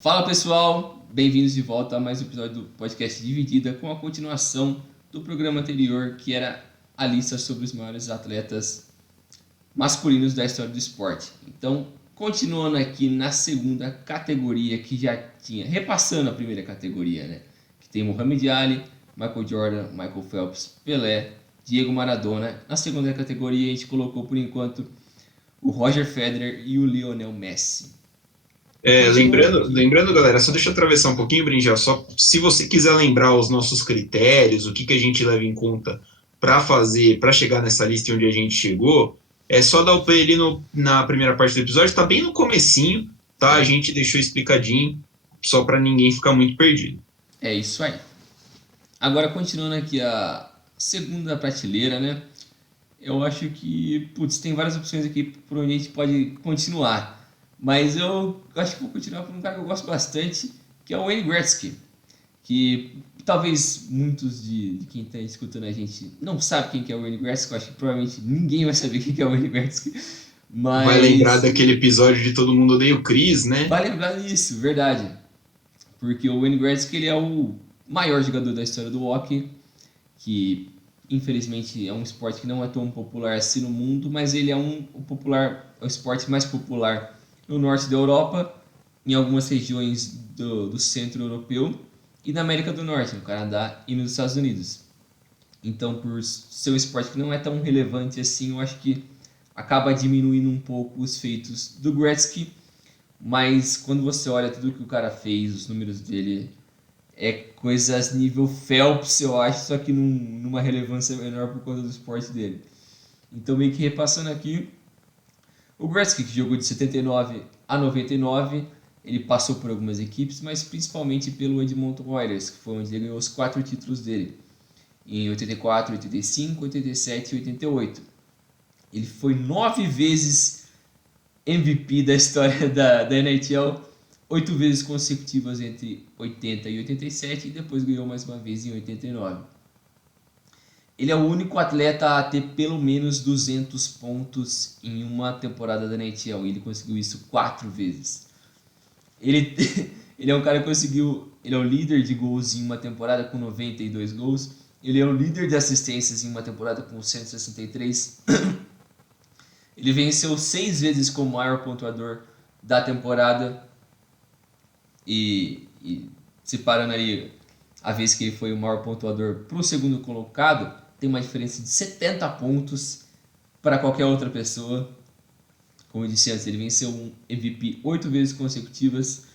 Fala pessoal, bem-vindos de volta a mais um episódio do podcast Dividida com a continuação do programa anterior, que era a lista sobre os maiores atletas masculinos da história do esporte. Então, continuando aqui na segunda categoria, que já tinha, repassando a primeira categoria, né? Que tem Muhammad Ali, Michael Jordan, Michael Phelps, Pelé, Diego Maradona. Na segunda categoria a gente colocou por enquanto o Roger Federer e o Lionel Messi. Lembrando, galera, só deixa eu atravessar um pouquinho, Brinjal, só se você quiser lembrar os nossos critérios, o que a gente leva em conta para chegar nessa lista onde a gente chegou, é só dar o play ali na primeira parte do episódio, tá bem no comecinho, tá? A gente deixou explicadinho, só para ninguém ficar muito perdido. É isso aí. Agora, continuando aqui a segunda prateleira, né? Eu acho que, tem várias opções aqui por onde a gente pode continuar. Mas eu acho que vou continuar por um cara que eu gosto bastante, que é o Wayne Gretzky. Que talvez muitos de quem está escutando a gente não sabe quem que é o Wayne Gretzky. Eu acho que provavelmente ninguém vai saber quem que é o Wayne Gretzky. Vai lembrar Mas daquele episódio de Todo Mundo Odeia o Chris, né? vai lembrar disso, verdade. Porque o Wayne Gretzky ele é o maior jogador da história do hockey, que infelizmente é um esporte que não é tão popular assim no mundo, mas ele é o esporte mais popular no norte da Europa, em algumas regiões do centro europeu e na América do Norte, no Canadá e nos Estados Unidos. Então, por ser um esporte que não é tão relevante assim, eu acho que acaba diminuindo um pouco os feitos do Gretzky, mas quando você olha tudo que o cara fez, os números dele, é coisas nível Phelps, eu acho, só que numa relevância menor por conta do esporte dele. Então, meio que repassando aqui, o Gretzky, que jogou de 79 a 99, ele passou por algumas equipes, mas principalmente pelo Edmonton Oilers, que foi onde ele ganhou os 4 títulos dele, em 84, 85, 87 e 88. Ele foi 9 vezes MVP da história da NHL, 8 vezes consecutivas entre 80 e 87 e depois ganhou mais uma vez em 89. Ele é o único atleta a ter pelo menos 200 pontos em uma temporada da NHL e ele conseguiu isso 4 vezes. Ele, ele é um cara que conseguiu, ele é o líder de gols em uma temporada com 92 gols, ele é o líder de assistências em uma temporada com 163. Ele venceu 6 vezes como maior pontuador da temporada e separando ali a vez que ele foi o maior pontuador para o segundo colocado, tem uma diferença de 70 pontos para qualquer outra pessoa. Como eu disse antes, ele venceu um MVP 8 vezes consecutivas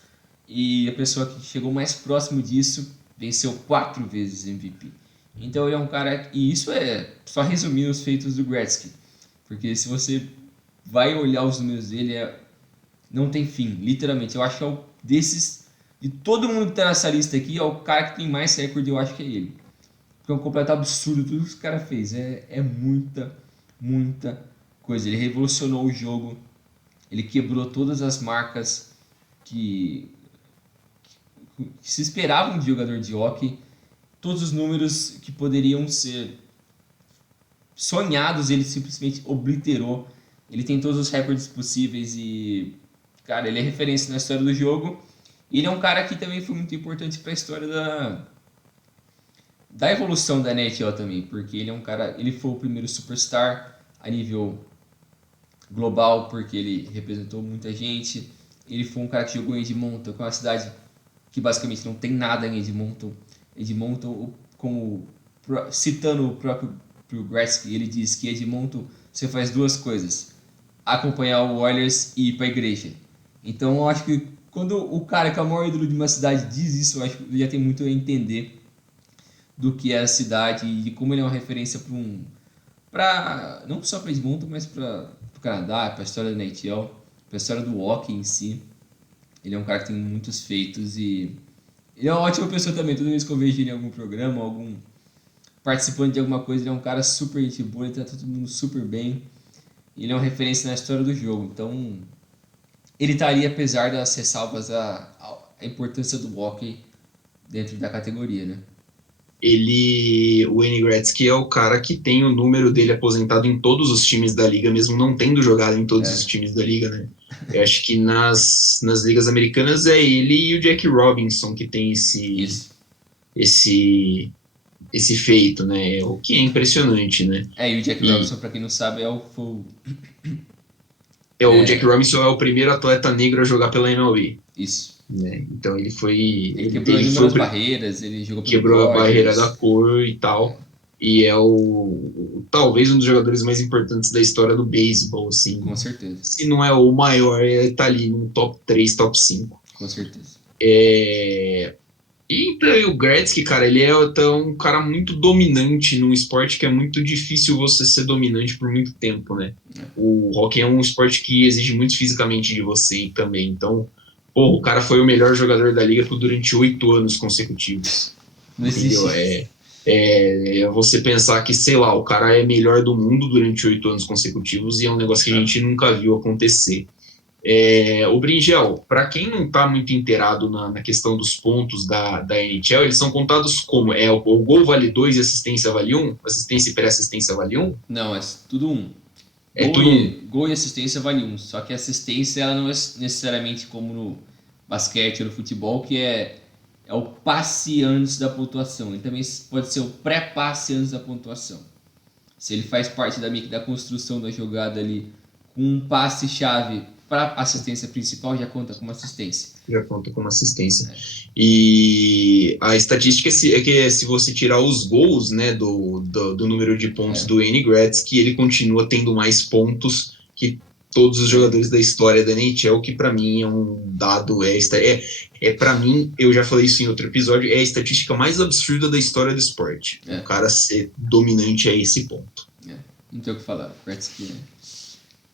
e a pessoa que chegou mais próximo disso venceu 4 vezes MVP. Então ele é um cara, e isso é só resumindo os feitos do Gretzky, porque se você vai olhar os números dele, não tem fim, literalmente. Eu acho que é o desses, de todo mundo que está nessa lista aqui, é o cara que tem mais recorde, eu acho que é ele. Porque é um completo absurdo tudo que esse cara fez. É muita, muita coisa. Ele revolucionou o jogo, ele quebrou todas as marcas que, que se esperavam de jogador de hockey. Todos os números que poderiam ser sonhados, ele simplesmente obliterou. Ele tem todos os recordes possíveis e, cara, ele é referência na história do jogo. E ele é um cara que também foi muito importante para a história da evolução da NHL também, porque ele é um cara, ele foi o primeiro superstar a nível global, porque ele representou muita gente. Ele foi um cara que jogou em Edmonton, que é uma cidade que basicamente não tem nada em Edmonton. Edmonton, como citando o próprio Gretzky, ele diz que Edmonton você faz duas coisas: acompanhar o Oilers e ir para a igreja. Então eu acho que quando o cara que é o maior ídolo de uma cidade diz isso, eu acho que ele já tem muito a entender do que é a cidade e de como ele é uma referência para não só para Edmonton, mas para o Canadá, para a história da NHL, para a história do hockey em si. Ele é um cara que tem muitos feitos e ele é uma ótima pessoa também. Toda vez que eu vejo ele em algum programa, algum participando de alguma coisa, ele é um cara super gente boa, ele trata todo mundo super bem. Ele é uma referência na história do jogo. Então, ele estaria, apesar das ressalvas, a importância do hockey dentro da categoria, né? O Wayne Gretzky é o cara que tem o número dele aposentado em todos os times da liga, mesmo não tendo jogado em todos os times da liga, né? Eu acho que nas ligas americanas é ele e o Jack Robinson que tem Isso. esse, esse feito, né? O que é impressionante, né? E o Jack E Robinson, pra quem não sabe, o Jack Robinson é o primeiro atleta negro a jogar pela MLB, isso. né? Então Ele quebrou ele foi inúmeras barreiras, ele jogou pelo quebrou a barreira da Dodgers. cor e tal. E é talvez um dos jogadores mais importantes da história do beisebol, assim. Com certeza. Se não é o maior, ele tá ali no top 3, top 5. Com certeza. E então, o Gretzky, cara, ele é um cara muito dominante num esporte que é muito difícil você ser dominante por muito tempo, né? O hockey é um esporte que exige muito fisicamente de você também. Então, o cara foi o melhor jogador da liga durante 8 anos consecutivos. Não Entendeu? existe isso. É você pensar que, sei lá, o cara é melhor do mundo durante 8 anos consecutivos e é um negócio que a gente nunca viu acontecer. O Bringel, para quem não está muito inteirado na questão dos pontos da NHL, eles são contados como? O gol vale 2 e assistência vale 1? Assistência e pré-assistência vale 1? Não, é tudo um. É tudo um. Gol e assistência vale um. Só que a assistência ela não é necessariamente como no basquete ou no futebol, que é o passe antes da pontuação. Ele também pode ser o pré-passe antes da pontuação. Se ele faz parte da construção da jogada ali com um passe-chave para assistência principal, já conta como assistência. Já conta como assistência. E a estatística é que se você tirar os gols, né, do número de pontos do Wayne Gretzky, ele continua tendo mais pontos que todos os jogadores da história da NHL, que para mim é um dado para mim, eu já falei isso em outro episódio, é a estatística mais absurda da história do esporte. O cara ser dominante a esse ponto. Não tem o que falar, o Gretzky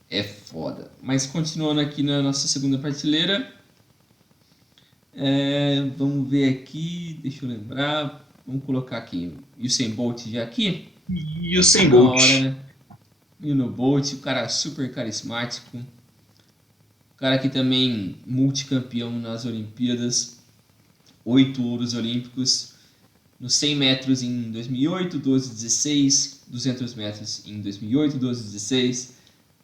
é foda. Mas continuando aqui na nossa segunda prateleira, vamos ver aqui, deixa eu lembrar, vamos colocar aqui Usain Bolt já aqui. Usain Bolt. Hora, né? Usain Bolt, o cara super carismático, o cara que também multicampeão nas Olimpíadas, 8 ouros olímpicos, nos 100 metros em 2008, 12, 16, 200 metros em 2008, 12, 16,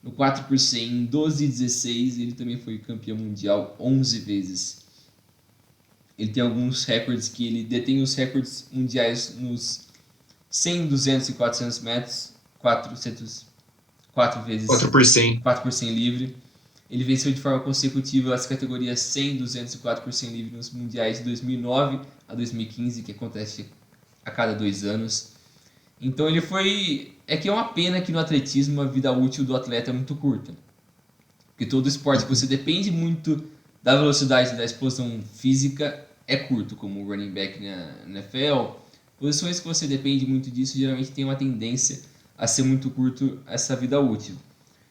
no 4 por 100 em 12 e 16, ele também foi campeão mundial 11 vezes. Ele tem alguns recordes que ele detém os recordes mundiais nos 100, 200 e 400 metros, 4 vezes 4 por 100. 4 por 100 livre. Ele venceu de forma consecutiva as categorias 100, 200 e 4 por 100 livre nos mundiais de 2009 a 2015, que acontece a cada 2 anos. Então ele foi... É que é uma pena que no atletismo a vida útil do atleta é muito curta. Porque todo esporte que você depende muito da velocidade e da explosão física é curto, como o running back na NFL. Posições que você depende muito disso geralmente tem uma tendência a ser muito curto essa vida útil.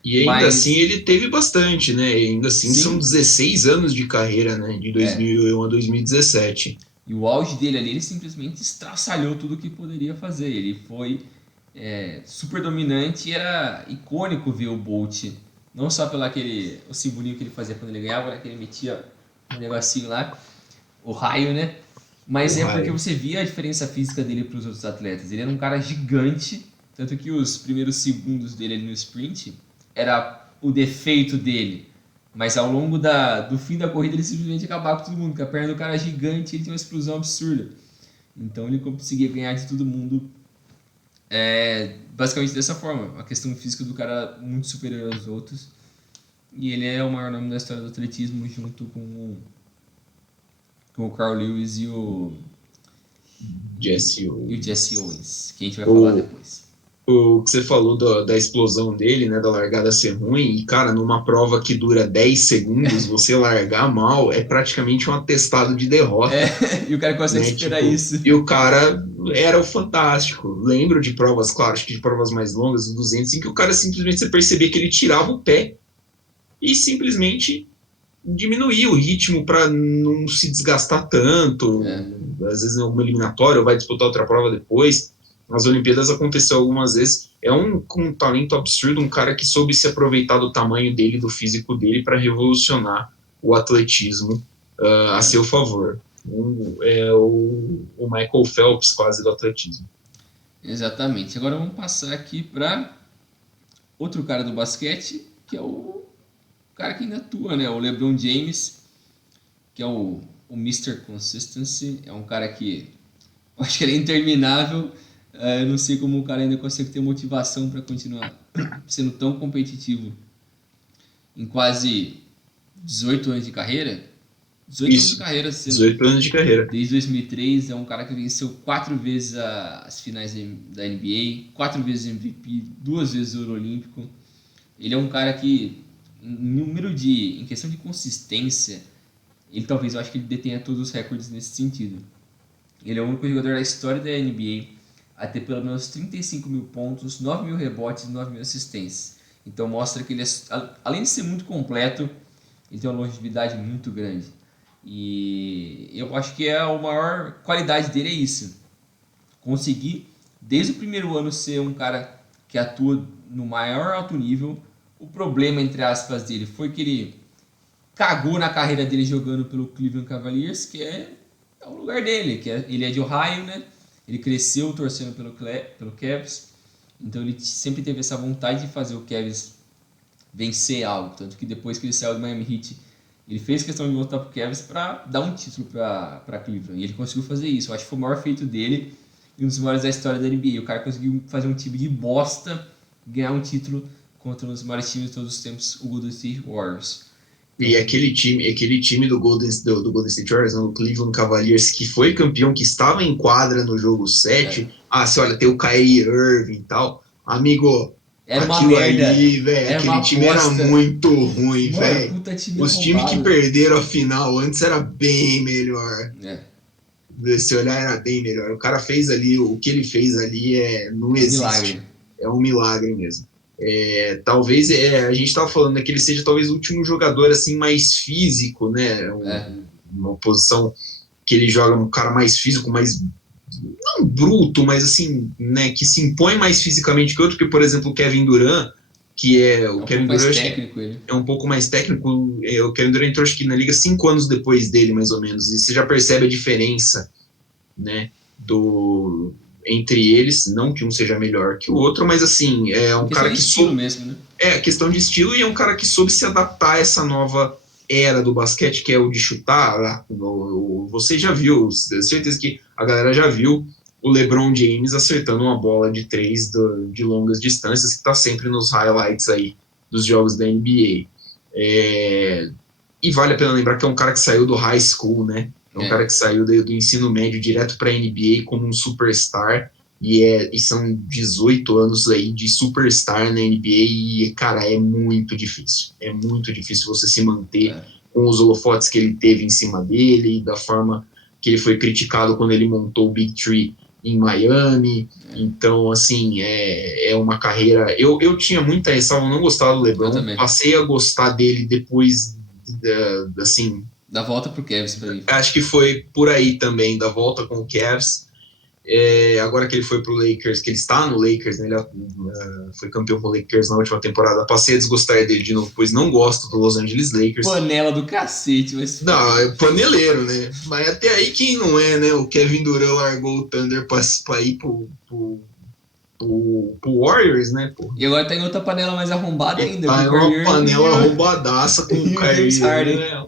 E ainda assim ele teve bastante, né? E ainda assim são 16 anos de carreira, né? De 2001 a 2017. E o auge dele ali, ele simplesmente estraçalhou tudo o que poderia fazer. Ele foi super dominante e era icônico ver o Bolt. Não só pelo o simbolinho que ele fazia quando ele ganhava, que ele metia um negocinho lá, o raio, né? Mas porque você via a diferença física dele para os outros atletas. Ele era um cara gigante, tanto que os primeiros segundos dele ali no sprint era o defeito dele. Mas ao longo do fim da corrida ele simplesmente acabava com todo mundo, porque a perna do cara é gigante e ele tinha uma explosão absurda. Então ele conseguia ganhar de todo mundo basicamente dessa forma. A questão física do cara muito superior aos outros. E ele é o maior nome da história do atletismo junto com o Carl Lewis e o Jesse Owens, que a gente vai falar depois. O que você falou da explosão dele, né, da largada ser ruim, e cara, numa prova que dura 10 segundos, você largar mal é praticamente um atestado de derrota. E o cara consegue superar isso. E o cara era o fantástico. Lembro de provas, claro, acho que de provas mais longas, dos 200, em que o cara simplesmente, você percebia que ele tirava o pé e simplesmente diminuía o ritmo para não se desgastar tanto. Às vezes em alguma eliminatória ou vai disputar outra prova depois. Nas Olimpíadas aconteceu algumas vezes. É com um talento absurdo, um cara que soube se aproveitar do tamanho dele, do físico dele, para revolucionar o atletismo a seu favor. É o Michael Phelps quase do atletismo. Exatamente. Agora vamos passar aqui para outro cara do basquete, que é o cara que ainda atua, né? O LeBron James, que é o Mr. Consistency, é um cara que eu acho que ele é interminável. Eu não sei como o cara ainda consegue ter motivação para continuar sendo tão competitivo em quase 18 anos de carreira. 18 anos de Isso, carreira sendo 18 anos de carreira. desde 2003, é um cara que venceu 4 vezes as finais da NBA, 4 vezes MVP, 2 vezes Ouro Olímpico. Ele é um cara que, em questão de consistência, ele talvez, eu acho que ele detenha todos os recordes nesse sentido. Ele é o único jogador da história da NBA a ter pelo menos 35 mil pontos, 9 mil rebotes e 9 mil assistências. Então mostra que ele, além de ser muito completo, ele tem uma longevidade muito grande. E eu acho que a maior qualidade dele é isso. Conseguir, desde o primeiro ano, ser um cara que atua no maior alto nível. O problema, entre aspas, dele foi que ele cagou na carreira dele jogando pelo Cleveland Cavaliers, que é o lugar dele, ele é de Ohio, né? Ele cresceu torcendo pelo Cavs, então ele sempre teve essa vontade de fazer o Cavs vencer algo, tanto que depois que ele saiu do Miami Heat, ele fez questão de voltar pro Cavs para dar um título para Cleveland, e ele conseguiu fazer isso. Eu acho que foi o maior feito dele e um dos maiores da história da NBA. O cara conseguiu fazer um time de bosta ganhar um título contra um dos maiores times de todos os tempos, o Golden State Warriors. E aquele time do Golden State Warriors, do Cleveland Cavaliers, que foi campeão, que estava em quadra no jogo 7. Você olha, tem o Kyrie Irving e tal. Amigo, Era uma aquilo merda. ali, velho, Era aquele uma time era aposta. muito ruim, Mano, velho. puta time Os times que arrombado. perderam a final antes era bem melhor. É, Se olhar, era bem melhor. O cara fez ali, o que ele fez ali não é um existe. milagre. É um milagre mesmo. Talvez a gente estava falando que ele seja talvez o último jogador assim mais físico, né? Uma posição que ele joga um cara mais físico, mais não bruto, mas assim, né? Que se impõe mais fisicamente que outro, porque por exemplo o Kevin Durant, que é o Kevin pouco mais Durant técnico ele. é um pouco mais técnico. O Kevin Durant entrou acho que na liga 5 anos depois dele, mais ou menos, e você já percebe a diferença, né? Entre eles, não que um seja melhor que o outro, mas assim, é um cara que estilo mesmo, né? É questão de estilo, e é um cara que soube se adaptar a essa nova era do basquete, que é o de chutar. Você já viu, certeza que a galera já viu o LeBron James acertando uma bola de 3 de longas distâncias, que está sempre nos highlights aí dos jogos da NBA. E vale a pena lembrar que é um cara que saiu do high school, né? É um cara que saiu do ensino médio direto para a NBA como um superstar, e são 18 anos aí de superstar na NBA, e, cara, é muito difícil. É muito difícil você se manter com os holofotes que ele teve em cima dele, da forma que ele foi criticado quando ele montou o Big Three em Miami. Então, assim, é uma carreira... Eu tinha muita ressalva, eu não gostava do LeBron, passei a gostar dele depois, assim... Da volta pro Cavs pra mim. Acho que foi por aí também, da volta com o Cavs. Agora que ele foi pro Lakers, que ele está no Lakers, né, ele foi campeão com o Lakers na última temporada, passei a desgostar dele de novo, pois não gosto do Los Angeles Lakers. Panela do cacete, mas... Não, é paneleiro, né? Mas até aí quem não é, né? O Kevin Durant largou o Thunder pra ir pro Warriors, né? Pô. E agora tá em outra panela mais arrombada ainda. Tá em uma panela arrombadaça com o Kyrie, né?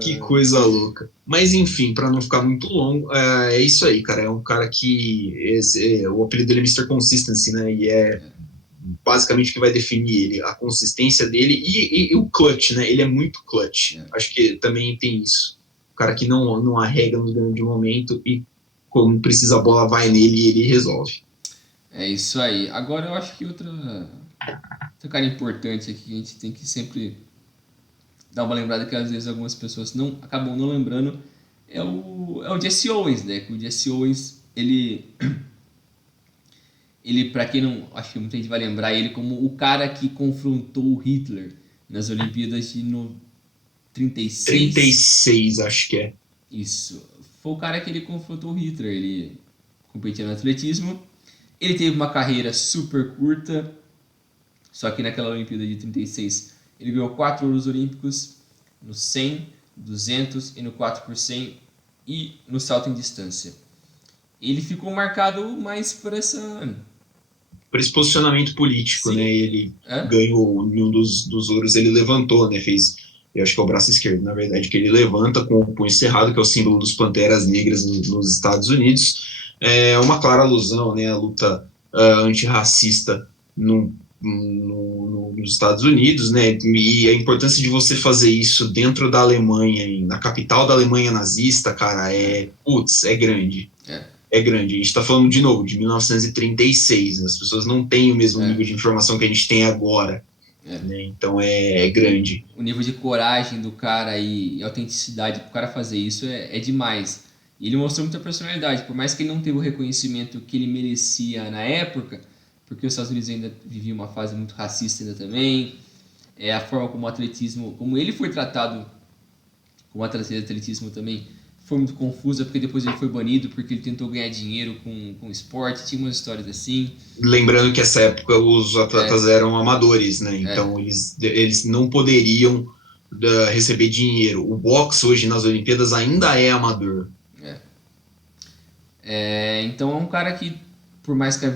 Que coisa louca. Mas enfim, para não ficar muito longo, é isso aí, cara. É um cara que o apelido dele é Mr. Consistency, né? E é basicamente o que vai definir ele, a consistência dele e o clutch, né? Ele é muito clutch. Acho que também tem isso. O cara que não arrega no grande momento, e quando precisa a bola vai nele e ele resolve. É isso aí. Agora eu acho que outro cara importante aqui que a gente tem que sempre dar uma lembrada, que às vezes algumas pessoas acabam não lembrando, é o Jesse Owens, né? Que o Jesse Owens, ele para quem não, acho que muita gente vai lembrar ele como o cara que confrontou o Hitler nas Olimpíadas de 36. 36, acho que é. Isso. Foi o cara que ele confrontou o Hitler. Ele competia no atletismo. Ele teve uma carreira super curta, só que naquela Olimpíada de 36 ele ganhou 4 ouros olímpicos no 100, 200 e no 4 por 100 e no salto em distância. Ele ficou marcado mais por por esse posicionamento político, Sim. né? Ele É? ganhou em um dos ouros, ele levantou, né? Fez, eu acho que é o braço esquerdo, na verdade, que ele levanta com o punho cerrado, que é o símbolo dos Panteras Negras nos Estados Unidos. É uma clara alusão, né? A luta antirracista nos Estados Unidos, né? E a importância de você fazer isso dentro da Alemanha, na capital da Alemanha nazista, cara, é grande. É. É grande. A gente está falando, de novo, de 1936. As pessoas não têm o mesmo É. nível de informação que a gente tem agora. É. Né? Então é grande. O nível de coragem do cara e autenticidade pro cara fazer isso é demais. E ele mostrou muita personalidade, por mais que ele não teve o reconhecimento que ele merecia na época, porque os Estados Unidos ainda vivia uma fase muito racista ainda também. A forma como o atletismo, como ele foi tratado como atleta de atletismo também, foi muito confusa, porque depois ele foi banido porque ele tentou ganhar dinheiro com esporte, tinha umas histórias assim. Lembrando que essa época os atletas eram amadores, né? Então eles não poderiam receber dinheiro. O boxe hoje nas Olimpíadas ainda é amador. Então é um cara que, por mais que a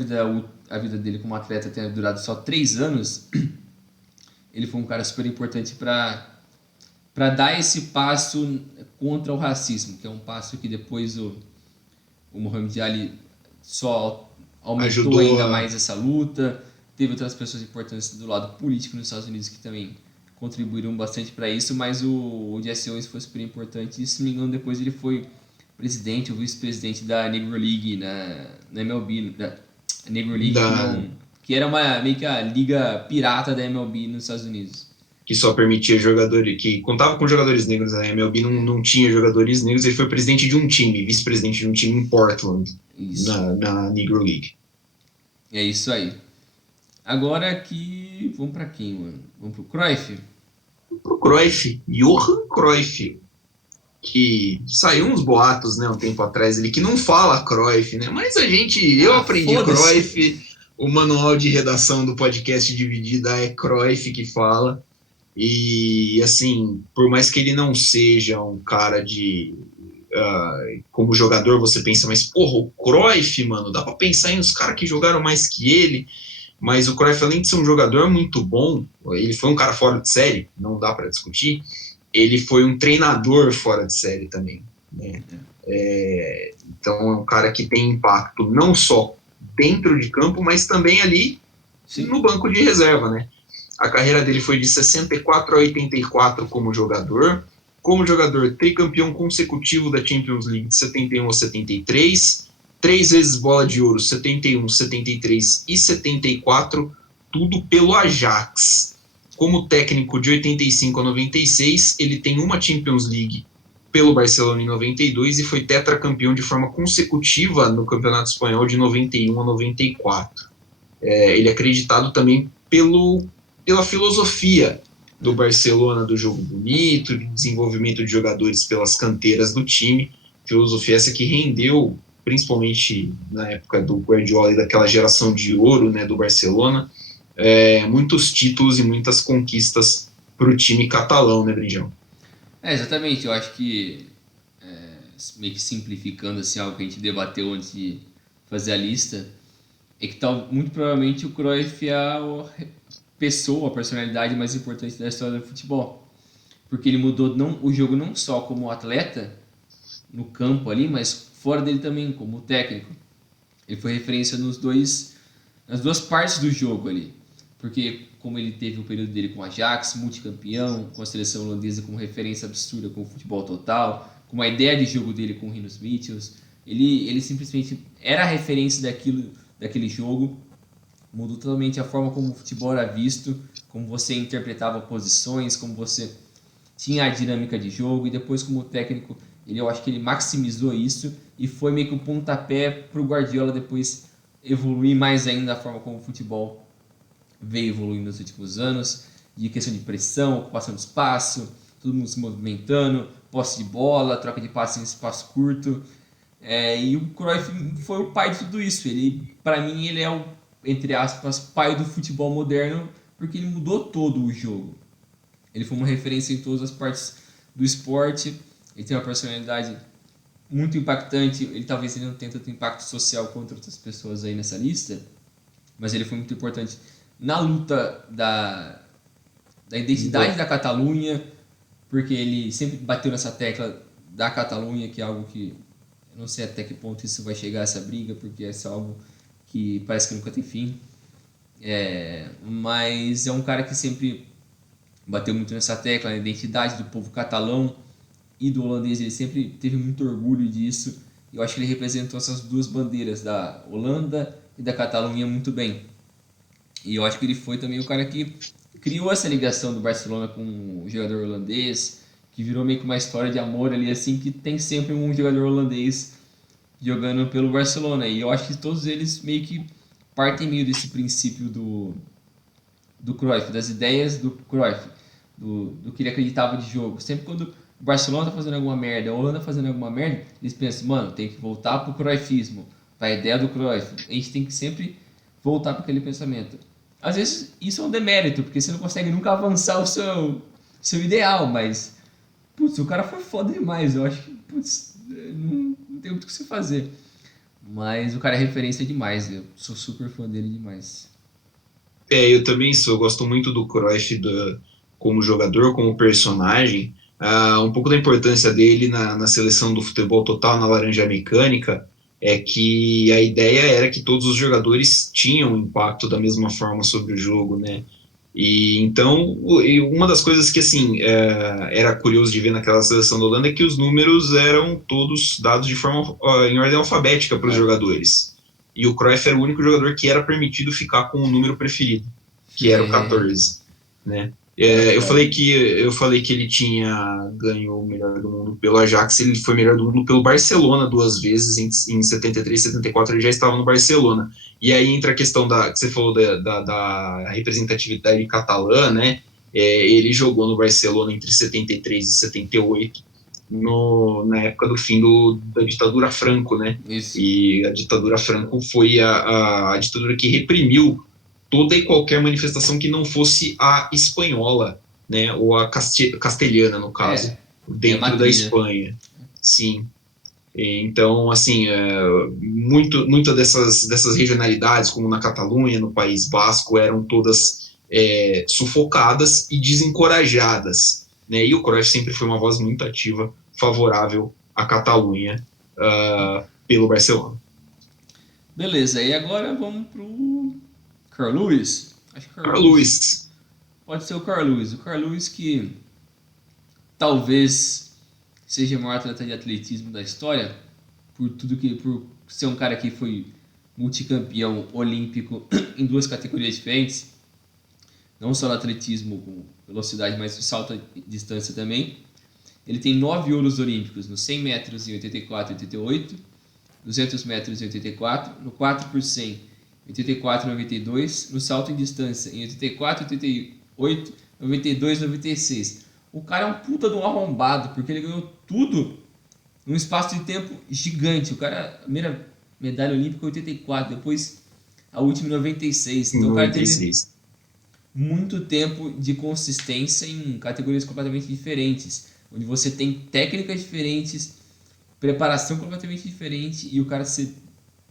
vida dele como atleta tenha durado só 3 anos, ele foi um cara super importante para dar esse passo contra o racismo, que é um passo que depois o Muhammad Ali só aumentou ainda mais essa luta. Teve outras pessoas importantes do lado político nos Estados Unidos que também contribuíram bastante para isso, mas o Jesse Owens foi super importante e, se não me engano, depois ele foi presidente ou vice-presidente da Negro League na MLB, da Negro League, que era meio que a liga pirata da MLB nos Estados Unidos. Que só permitia jogadores, que contava com jogadores negros. A MLB não tinha jogadores negros. Ele foi presidente de um time, vice-presidente de um time em Portland, na Negro League. É isso aí. Agora aqui, vamos para quem, mano? Vamos pro Cruyff? Pro Cruyff, Johan Cruyff, que saiu uns boatos, né, um tempo atrás, ele que não fala Cruyff, né, mas eu aprendi Cruyff, o manual de redação do podcast Dividida é Cruyff que fala, e assim, por mais que ele não seja um cara de... como jogador você pensa, mas porra, o Cruyff, mano, dá pra pensar em uns caras que jogaram mais que ele, mas o Cruyff, além de ser um jogador muito bom, ele foi um cara fora de série, não dá pra discutir, ele foi um treinador fora de série também, né? Então é um cara que tem impacto não só dentro de campo, mas também ali no banco de reserva, né? A carreira dele foi de 64 a 84 como jogador, tricampeão consecutivo da Champions League de 71 a 73, 3 vezes bola de ouro, 71, 73 e 74, tudo pelo Ajax. Como técnico de 85 a 96, ele tem uma Champions League pelo Barcelona em 92 e foi tetracampeão de forma consecutiva no Campeonato Espanhol de 91 a 94. Ele é acreditado também pela filosofia do Barcelona, do jogo bonito, de desenvolvimento de jogadores pelas canteiras do time, filosofia essa que rendeu, principalmente na época do Guardiola e daquela geração de ouro, né, do Barcelona, muitos títulos e muitas conquistas para o time catalão, né, Brinjão? Exatamente, eu acho que, meio que simplificando assim, algo que a gente debateu antes de fazer a lista, é que muito provavelmente o Cruyff é a pessoa, a personalidade mais importante da história do futebol. Porque ele mudou o jogo não só como atleta, no campo ali, mas fora dele também, como técnico. Ele foi referência nas duas partes do jogo ali. Porque como ele teve o período dele com o Ajax, multicampeão, com a seleção holandesa como referência absurda com o futebol total, com a ideia de jogo dele com o Rinus Michels, ele simplesmente era a referência daquele jogo, mudou totalmente a forma como o futebol era visto, como você interpretava posições, como você tinha a dinâmica de jogo, e depois como técnico, eu acho que ele maximizou isso e foi meio que um pontapé para o Guardiola depois evoluir mais ainda a forma como o futebol veio evoluindo nos últimos anos, de questão de pressão, ocupação de espaço, todo mundo se movimentando, posse de bola, troca de passe em espaço curto. E o Cruyff foi o pai de tudo isso. Para mim, ele é o, entre aspas, pai do futebol moderno, porque ele mudou todo o jogo. Ele foi uma referência em todas as partes do esporte, ele tem uma personalidade muito impactante, talvez ele não tenha tanto impacto social quanto outras pessoas aí nessa lista, mas ele foi muito importante na luta da identidade da Catalunha, porque ele sempre bateu nessa tecla da Catalunha, que é algo que eu não sei até que ponto isso vai chegar, essa briga, porque é algo que parece que nunca tem fim. Mas é um cara que sempre bateu muito nessa tecla, na identidade do povo catalão e do holandês. Ele sempre teve muito orgulho disso. Eu acho que ele representou essas duas bandeiras, da Holanda e da Catalunha, muito bem. E eu acho que ele foi também o cara que criou essa ligação do Barcelona com o jogador holandês, que virou meio que uma história de amor ali, assim, que tem sempre um jogador holandês jogando pelo Barcelona. E eu acho que todos eles meio que partem meio desse princípio do Cruyff, das ideias do Cruyff, do que ele acreditava de jogo. Sempre quando o Barcelona tá fazendo alguma merda, a Holanda fazendo alguma merda, eles pensam, mano, tem que voltar pro Cruyffismo, pra ideia do Cruyff. A gente tem que sempre voltar para aquele pensamento. Às vezes isso é um demérito, porque você não consegue nunca avançar o seu ideal, mas, putz, o cara foi foda demais, eu acho que, putz, não tem muito o que você fazer. Mas o cara é referência demais, eu sou super fã dele demais. Eu também sou, eu gosto muito do Cruyff como jogador, como personagem. Um pouco da importância dele na seleção do futebol total, na Laranja Mecânica, é que a ideia era que todos os jogadores tinham impacto da mesma forma sobre o jogo, né? E então, uma das coisas que assim era curioso de ver naquela seleção da Holanda é que os números eram todos dados de forma em ordem alfabética para os jogadores. E o Cruyff era o único jogador que era permitido ficar com o número preferido, que era o 14, né? Eu falei que ele tinha ganho o melhor do mundo pelo Ajax, ele foi melhor do mundo pelo Barcelona 2 vezes, em 73 e 74 ele já estava no Barcelona. E aí entra a questão que você falou da representatividade catalã, né? Ele jogou no Barcelona entre 73 e 78, na época do fim da ditadura Franco, né? Isso. E a ditadura Franco foi a ditadura que reprimiu toda e qualquer manifestação que não fosse a espanhola, né, ou a castelhana, no caso, dentro da Espanha. Sim. Então, assim, muitas dessas regionalidades, como na Catalunha, no País Basco, eram todas sufocadas e desencorajadas, né? E o Cruyff sempre foi uma voz muito ativa, favorável à Catalunha pelo Barcelona. Beleza, e agora vamos pro Carl Lewis. Acho que Carl Lewis. Pode ser o Carl Lewis. O Carl Lewis que talvez seja o maior atleta de atletismo da história, por ser um cara que foi multicampeão olímpico em 2 categorias diferentes, não só no atletismo com velocidade, mas no salto à distância também. Ele tem 9 ouros olímpicos, nos 100 metros em 84 e 88, 200 metros em 84, no 4 por 100 84 e 92, no salto em distância em 84, 88, 92 e 96. O cara é um puta de um arrombado, porque ele ganhou tudo num espaço de tempo gigante. O cara, a primeira medalha olímpica em 84, depois a última em 96. Então 96. O cara teve muito tempo de consistência em categorias completamente diferentes, onde você tem técnicas diferentes, preparação completamente diferente, e o cara ser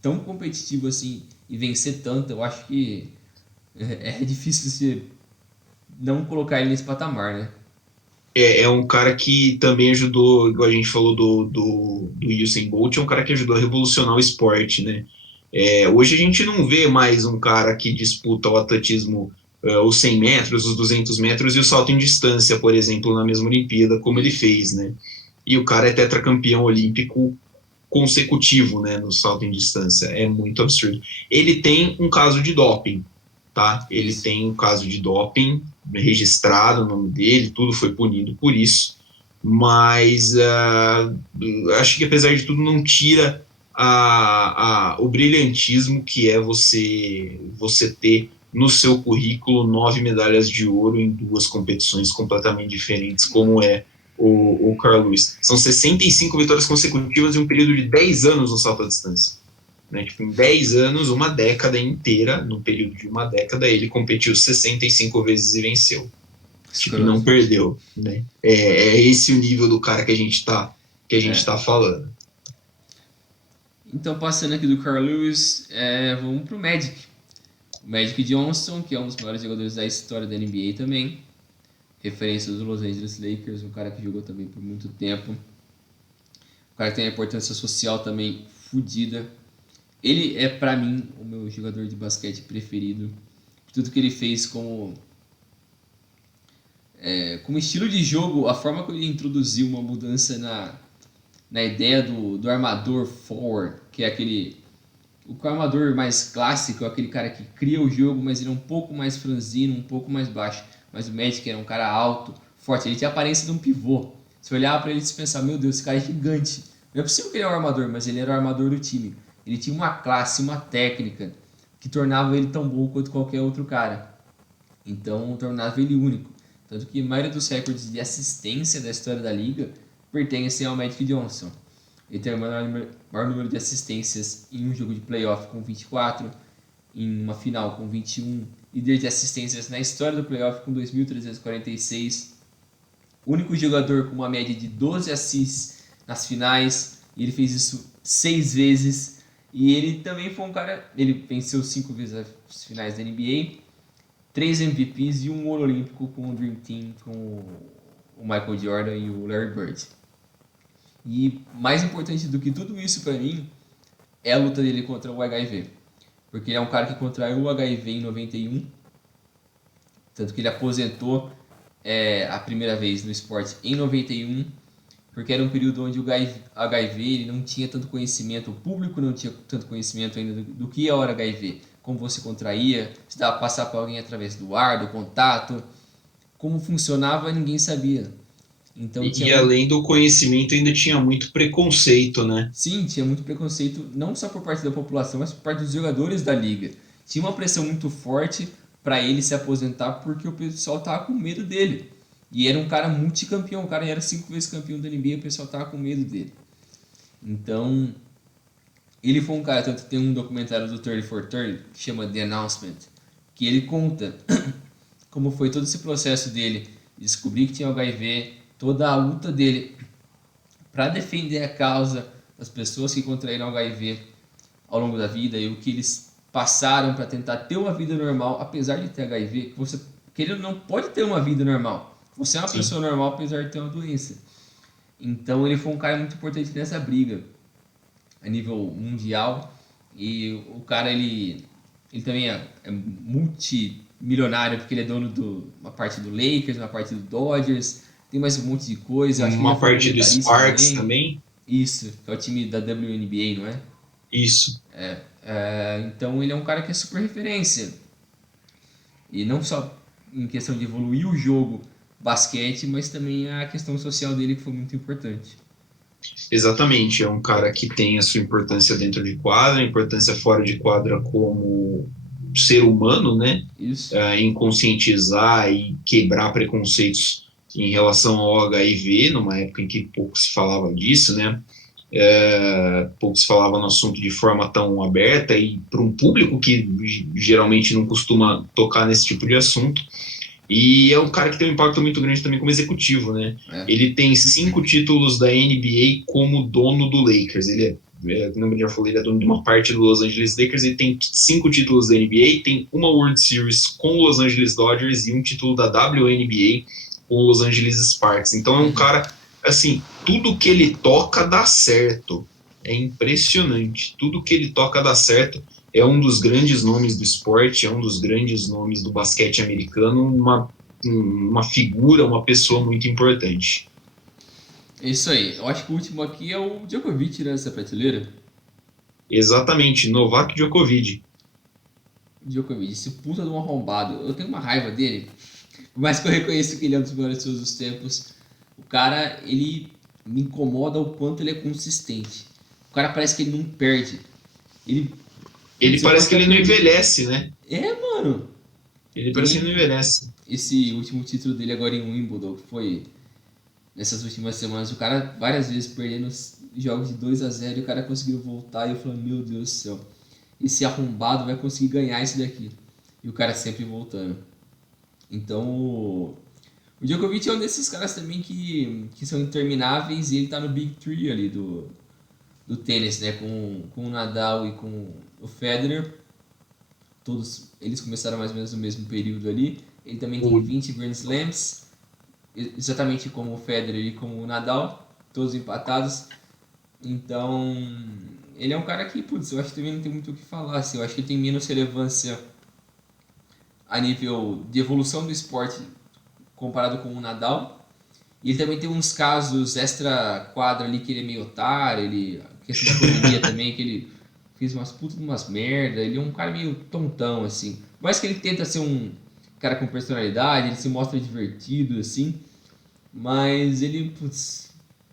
tão competitivo assim e vencer tanto, eu acho que é difícil você não colocar ele nesse patamar, né? É um cara que também ajudou, igual a gente falou do Usain Bolt, é um cara que ajudou a revolucionar o esporte, né? Hoje a gente não vê mais um cara que disputa o atletismo, os 100 metros, os 200 metros e o salto em distância, por exemplo, na mesma Olimpíada, como ele fez, né? E o cara é tetracampeão olímpico consecutivo, né, no salto em distância. É muito absurdo. Ele tem um caso de doping, tá? Ele tem um caso de doping registrado, o nome dele, tudo foi punido por isso, mas acho que apesar de tudo não tira o brilhantismo que é você ter no seu currículo 9 medalhas de ouro em 2 competições completamente diferentes, como é o Carl Lewis. São 65 vitórias consecutivas em um período de 10 anos no salto à distância. Né? Tipo, em 10 anos, uma década inteira, no período de uma década, ele competiu 65 vezes e venceu. Tipo, não perdeu. Né? É esse o nível do cara que a gente tá falando. Então, passando aqui do Carl Lewis, vamos pro Magic. O Magic Johnson, que é um dos maiores jogadores da história da NBA também. Referência dos Los Angeles Lakers, um cara que jogou também por muito tempo. Um cara que tem uma importância social também fodida. Ele é, pra mim, o meu jogador de basquete preferido. Tudo que ele fez como estilo de jogo, a forma que ele introduziu uma mudança na ideia do armador forward, que é o armador mais clássico, é aquele cara que cria o jogo, mas ele é um pouco mais franzino, um pouco mais baixo. Mas o Magic era um cara alto, forte, ele tinha a aparência de um pivô. Se olhar para ele e pensar, meu Deus, esse cara é gigante. Não é possível que ele é um armador, mas ele era o armador do time. Ele tinha uma classe, uma técnica que tornava ele tão bom quanto qualquer outro cara. Então tornava ele único. Tanto que a maioria dos recordes de assistência da história da liga pertencem ao Magic Johnson. Ele tem o maior número de assistências em um jogo de playoff com 24, em uma final com 21, líder de assistências na história do playoff com 2.346. Único jogador com uma média de 12 assists nas finais, e ele fez isso 6 vezes. E ele também foi um cara, ele venceu 5 vezes as finais da NBA, 3 MVPs e um ouro olímpico com o Dream Team, com o Michael Jordan e o Larry Bird. E mais importante do que tudo isso para mim é a luta dele contra o HIV. Porque ele é um cara que contraiu o HIV em 91, tanto que ele aposentou a primeira vez no esporte em 91, porque era um período onde o HIV ele não tinha tanto conhecimento, o público não tinha tanto conhecimento ainda do que era o HIV, como você contraía, se dava passar para alguém através do ar, do contato, como funcionava, ninguém sabia. Então, e além do conhecimento, ainda tinha muito preconceito, né? Sim, tinha muito preconceito, não só por parte da população, mas por parte dos jogadores da liga. Tinha uma pressão muito forte para ele se aposentar porque o pessoal tava com medo dele. E era um cara multicampeão, o cara era 5 vezes campeão da NBA e o pessoal tava com medo dele. Então, ele foi um cara, tanto tem um documentário do 30 for 30 que chama The Announcement, que ele conta como foi todo esse processo dele, descobrir que tinha HIV, toda a luta dele para defender a causa das pessoas que contraíram HIV ao longo da vida e o que eles passaram para tentar ter uma vida normal, apesar de ter HIV, que ele não pode ter uma vida normal. Você é uma Sim. pessoa normal apesar de ter uma doença. Então ele foi um cara muito importante nessa briga a nível mundial e o cara ele também é multimilionário porque ele é dono de uma parte do Lakers, uma parte do Dodgers, tem mais um monte de coisa. Acho que Uma parte do Sparks também. Isso, que é o time da WNBA, não é? Isso. Então ele é um cara que é super referência. E não só em questão de evoluir o jogo basquete, mas também a questão social dele que foi muito importante. Exatamente, é um cara que tem a sua importância dentro de quadra, a importância fora de quadra como ser humano, né? Isso. Em conscientizar e quebrar preconceitos em relação ao HIV, numa época em que pouco se falava disso, né? Pouco se falava no assunto de forma tão aberta e para um público que geralmente não costuma tocar nesse tipo de assunto. E é um cara que tem um impacto muito grande também como executivo, né? Ele tem 5 títulos da NBA como dono do Lakers. Ele como eu já falei, ele é dono de uma parte do Los Angeles Lakers e tem 5 títulos da NBA, tem uma World Series com o Los Angeles Dodgers e um título da WNBA com o Los Angeles Sparks. Então é um cara, assim, tudo que ele toca dá certo. É impressionante. Tudo que ele toca dá certo. É um dos grandes nomes do esporte, é um dos grandes nomes do basquete americano, uma figura, uma pessoa muito importante. Isso aí. Eu acho que o último aqui é o Djokovic nessa prateleira. Exatamente, Novak Djokovic. Djokovic, esse puta de um arrombado. Eu tenho uma raiva dele, por mais que eu reconheça que ele é um dos melhores de todos os tempos. O cara, ele me incomoda o quanto ele é consistente. O cara parece que ele não perde. Ele parece que ele não envelhece, né? Mano. Ele parece que não envelhece. Esse último título dele agora em Wimbledon, que foi nessas últimas semanas, o cara várias vezes perdendo jogos de 2-0 e o cara conseguiu voltar e eu falei, meu Deus do céu, esse arrombado vai conseguir ganhar isso daqui. E o cara sempre voltando. Então, o Djokovic é um desses caras também que são intermináveis e ele tá no Big Three ali do tênis, né? Com o Nadal e com o Federer. todos eles começaram mais ou menos no mesmo período ali. Ele também tem O- 20 Grand Slams, exatamente como o Federer e como o Nadal, todos empatados. Então, ele é um cara que, putz, eu acho que também não tem muito o que falar, assim, eu acho que ele tem menos relevância a nível de evolução do esporte comparado com o Nadal. E ele também tem uns casos extra quadra ali que ele é meio otário, ele questão da pandemia também, que ele fez umas putas de umas merda, ele é um cara meio tontão assim. Mas que ele tenta ser um cara com personalidade, ele se mostra divertido assim, mas ele, putz,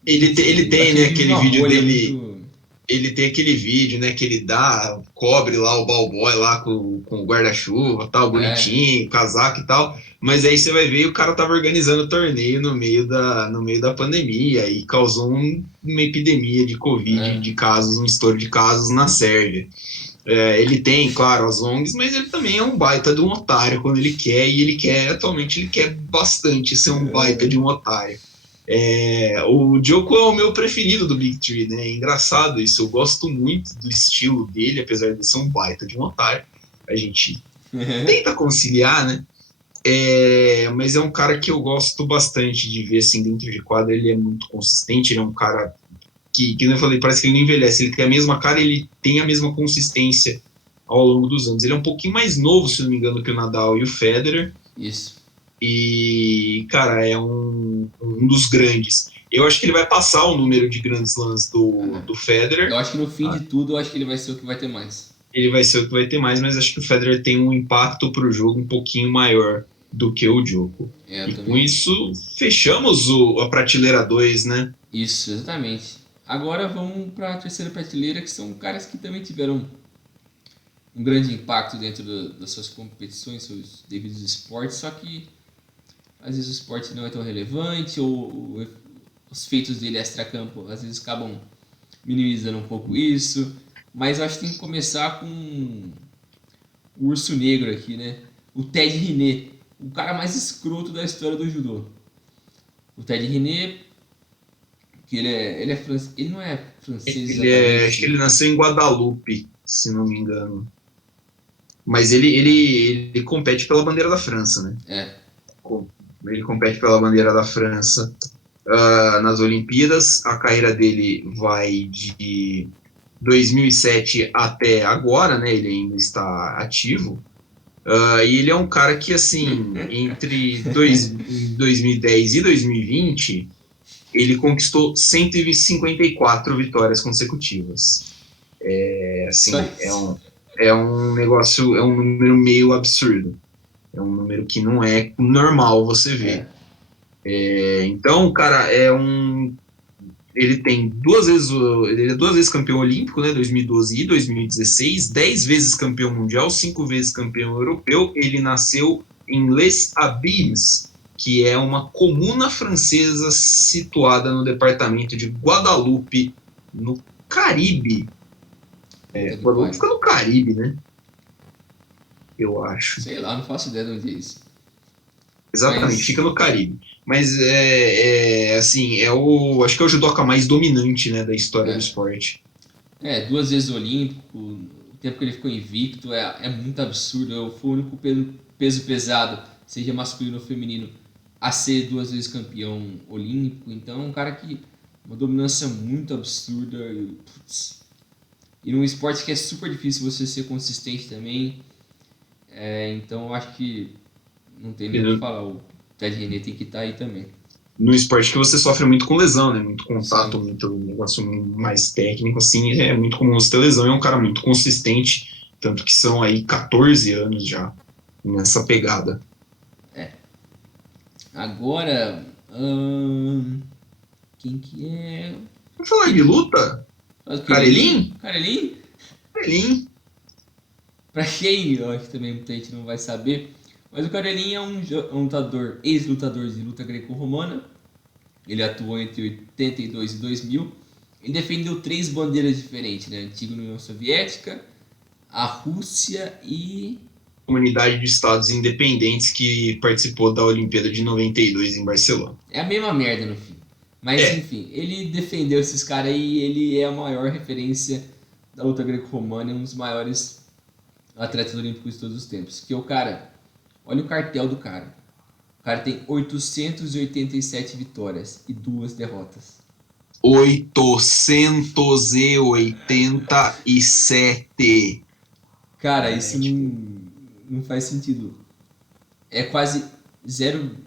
não ele sei, eu acho tem, que né, ele vive aquele numa vídeo bolha dele. muito. Ele tem aquele vídeo, né, que ele cobre lá o ballboy lá com o guarda-chuva, tal, É, bonitinho, casaco e tal. Mas aí você vai ver o cara tava organizando o torneio no meio da pandemia e causou uma epidemia de Covid, é, de casos, um estouro de casos na Sérvia. Ele tem, claro, as ONGs, mas ele também é um baita de um otário quando ele quer, e atualmente ele quer bastante ser um baita de um otário. O Djoko é o meu preferido do Big Three, né? É engraçado isso, eu gosto muito do estilo dele, apesar de ser um baita de um otário. A gente tenta conciliar, né? Mas é um cara que eu gosto bastante de ver assim dentro de quadra, ele é muito consistente, ele é um cara que eu falei, parece que ele não envelhece, ele tem a mesma cara, ele tem a mesma consistência ao longo dos anos. Ele é um pouquinho mais novo, se não me engano, que o Nadal e o Federer, isso. e, cara, é um dos grandes. Eu acho que ele vai passar o número de grandes slams do Eu Federer. acho que no fim de tudo, eu acho que ele vai ser o que vai ter mais. Ele vai ser o que vai ter mais, mas acho que o Federer tem um impacto para o jogo um pouquinho maior do que o Djoko. É, eu E com também isso, acho. fechamos a prateleira 2, né? Isso, exatamente. Agora vamos para a terceira prateleira, que são caras que também tiveram um grande impacto dentro das suas competições, seus devidos esportes, só que às vezes o esporte não é tão relevante, ou os feitos dele extra-campo às vezes acabam minimizando um pouco isso. Mas eu acho que tem que começar com o urso negro aqui, né? O Ted Riner, o cara mais escroto da história do judô. O Ted Riner, que ele não é francês Acho que ele exatamente. nasceu em Guadalupe, se não me engano. Mas ele compete pela bandeira da França, né? É, Ele compete pela bandeira da França nas Olimpíadas. A carreira dele vai de 2007 até agora, né? Ele ainda está ativo. E ele é um cara que, assim, entre 2010 e 2020, ele conquistou 154 vitórias consecutivas. só Assim, isso. é um negócio, é um número meio absurdo. É um número que não é normal você ver. É, Então, cara, ele tem ele é 2 vezes campeão olímpico, né, 2012 e 2016, 10 vezes campeão mundial, 5 vezes campeão europeu. Ele nasceu em Les Abymes, que é uma comuna francesa situada no departamento de Guadalupe, no Caribe. puta que Guadalupe pariu. fica no Caribe, né? Eu acho. Sei lá, não faço ideia de onde é isso. Exatamente, Mas, fica no Caribe. Mas assim, acho que é o judoca mais dominante, né, da história do é, esporte. 2 vezes olímpico, o tempo que ele ficou invicto é muito absurdo. Foi o único peso pesado, seja masculino ou feminino, a ser 2 vezes campeão olímpico. Então é um cara que uma dominância muito absurda. E num esporte que é super difícil você ser consistente também. Então eu acho que não tem E nem o que falar. O Ted René tem que estar aí também. no esporte que você sofre muito com lesão, né? Muito Sim. contato, muito negócio mais técnico, assim, é muito comum você ter lesão. É um cara muito consistente, tanto que são aí 14 anos já nessa pegada. Agora, quem que é? Vamos falar de Aquele. luta? Faz o Querelin? Karelin? Querelin? Karelin. Pra quem, eu acho que também muita gente não vai saber, mas o Karelin é um lutador, ex-lutador de luta greco-romana. Ele atuou entre 82 e 2000. Ele defendeu 3 bandeiras diferentes, né? Antiga União Soviética, a Rússia e... Comunidade de estados independentes que participou da Olimpíada de 92 em Barcelona. É a mesma merda no fim. Mas É, enfim, ele defendeu esses caras aí e ele é a maior referência da luta greco-romana, um dos maiores atletas olímpicos de todos os tempos. Que o cara, olha o cartel do cara. O cara tem 887 vitórias e 2 derrotas. 887. Cara, isso não faz sentido. É quase zero.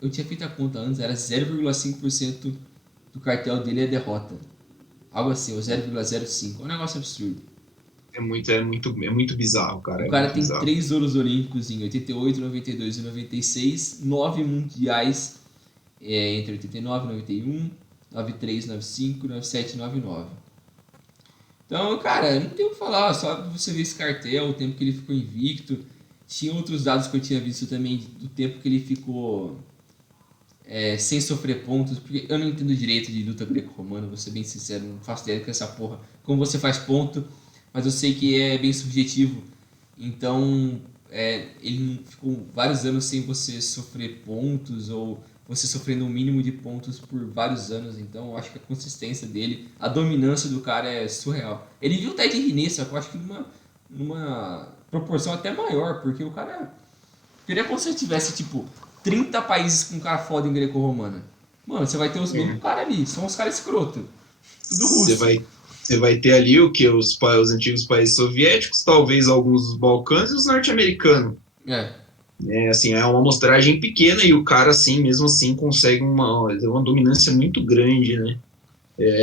Eu tinha feito a conta antes, era 0,5% do cartel dele é derrota. Algo assim, ou 0,05. É um negócio absurdo. É muito bizarro, cara. O É cara muito tem bizarro. 3 ouros olímpicos em 88, 92 e 96, 9 mundiais entre 89, 91, 93, 95, 97 e 99. Então, cara, não tem o que falar, só você ver esse cartel, o tempo que ele ficou invicto. Tinha outros dados que eu tinha visto também do tempo que ele ficou sem sofrer pontos, porque eu não entendo direito de luta greco-romana, vou ser bem sincero, não faço ideia com essa porra. Como você faz ponto, mas eu sei que é bem subjetivo. Então, ele ficou vários anos sem você sofrer pontos, ou você sofrendo um mínimo de pontos por vários anos. Então, eu acho que a consistência dele, a dominância do cara é surreal. Ele viu o Ted Riner, só que eu acho que numa proporção até maior, porque o cara. Seria como se eu tivesse, tipo, 30 países com cara foda em greco-romana. Mano, você vai ter os mesmos caras ali, são os caras escroto. Tudo Você russo. vai ter ali o que? Os antigos países soviéticos, talvez alguns dos Balcãs e os norte-americanos. É. Assim, é uma amostragem pequena e o cara, assim, mesmo assim, consegue uma dominância muito grande, né?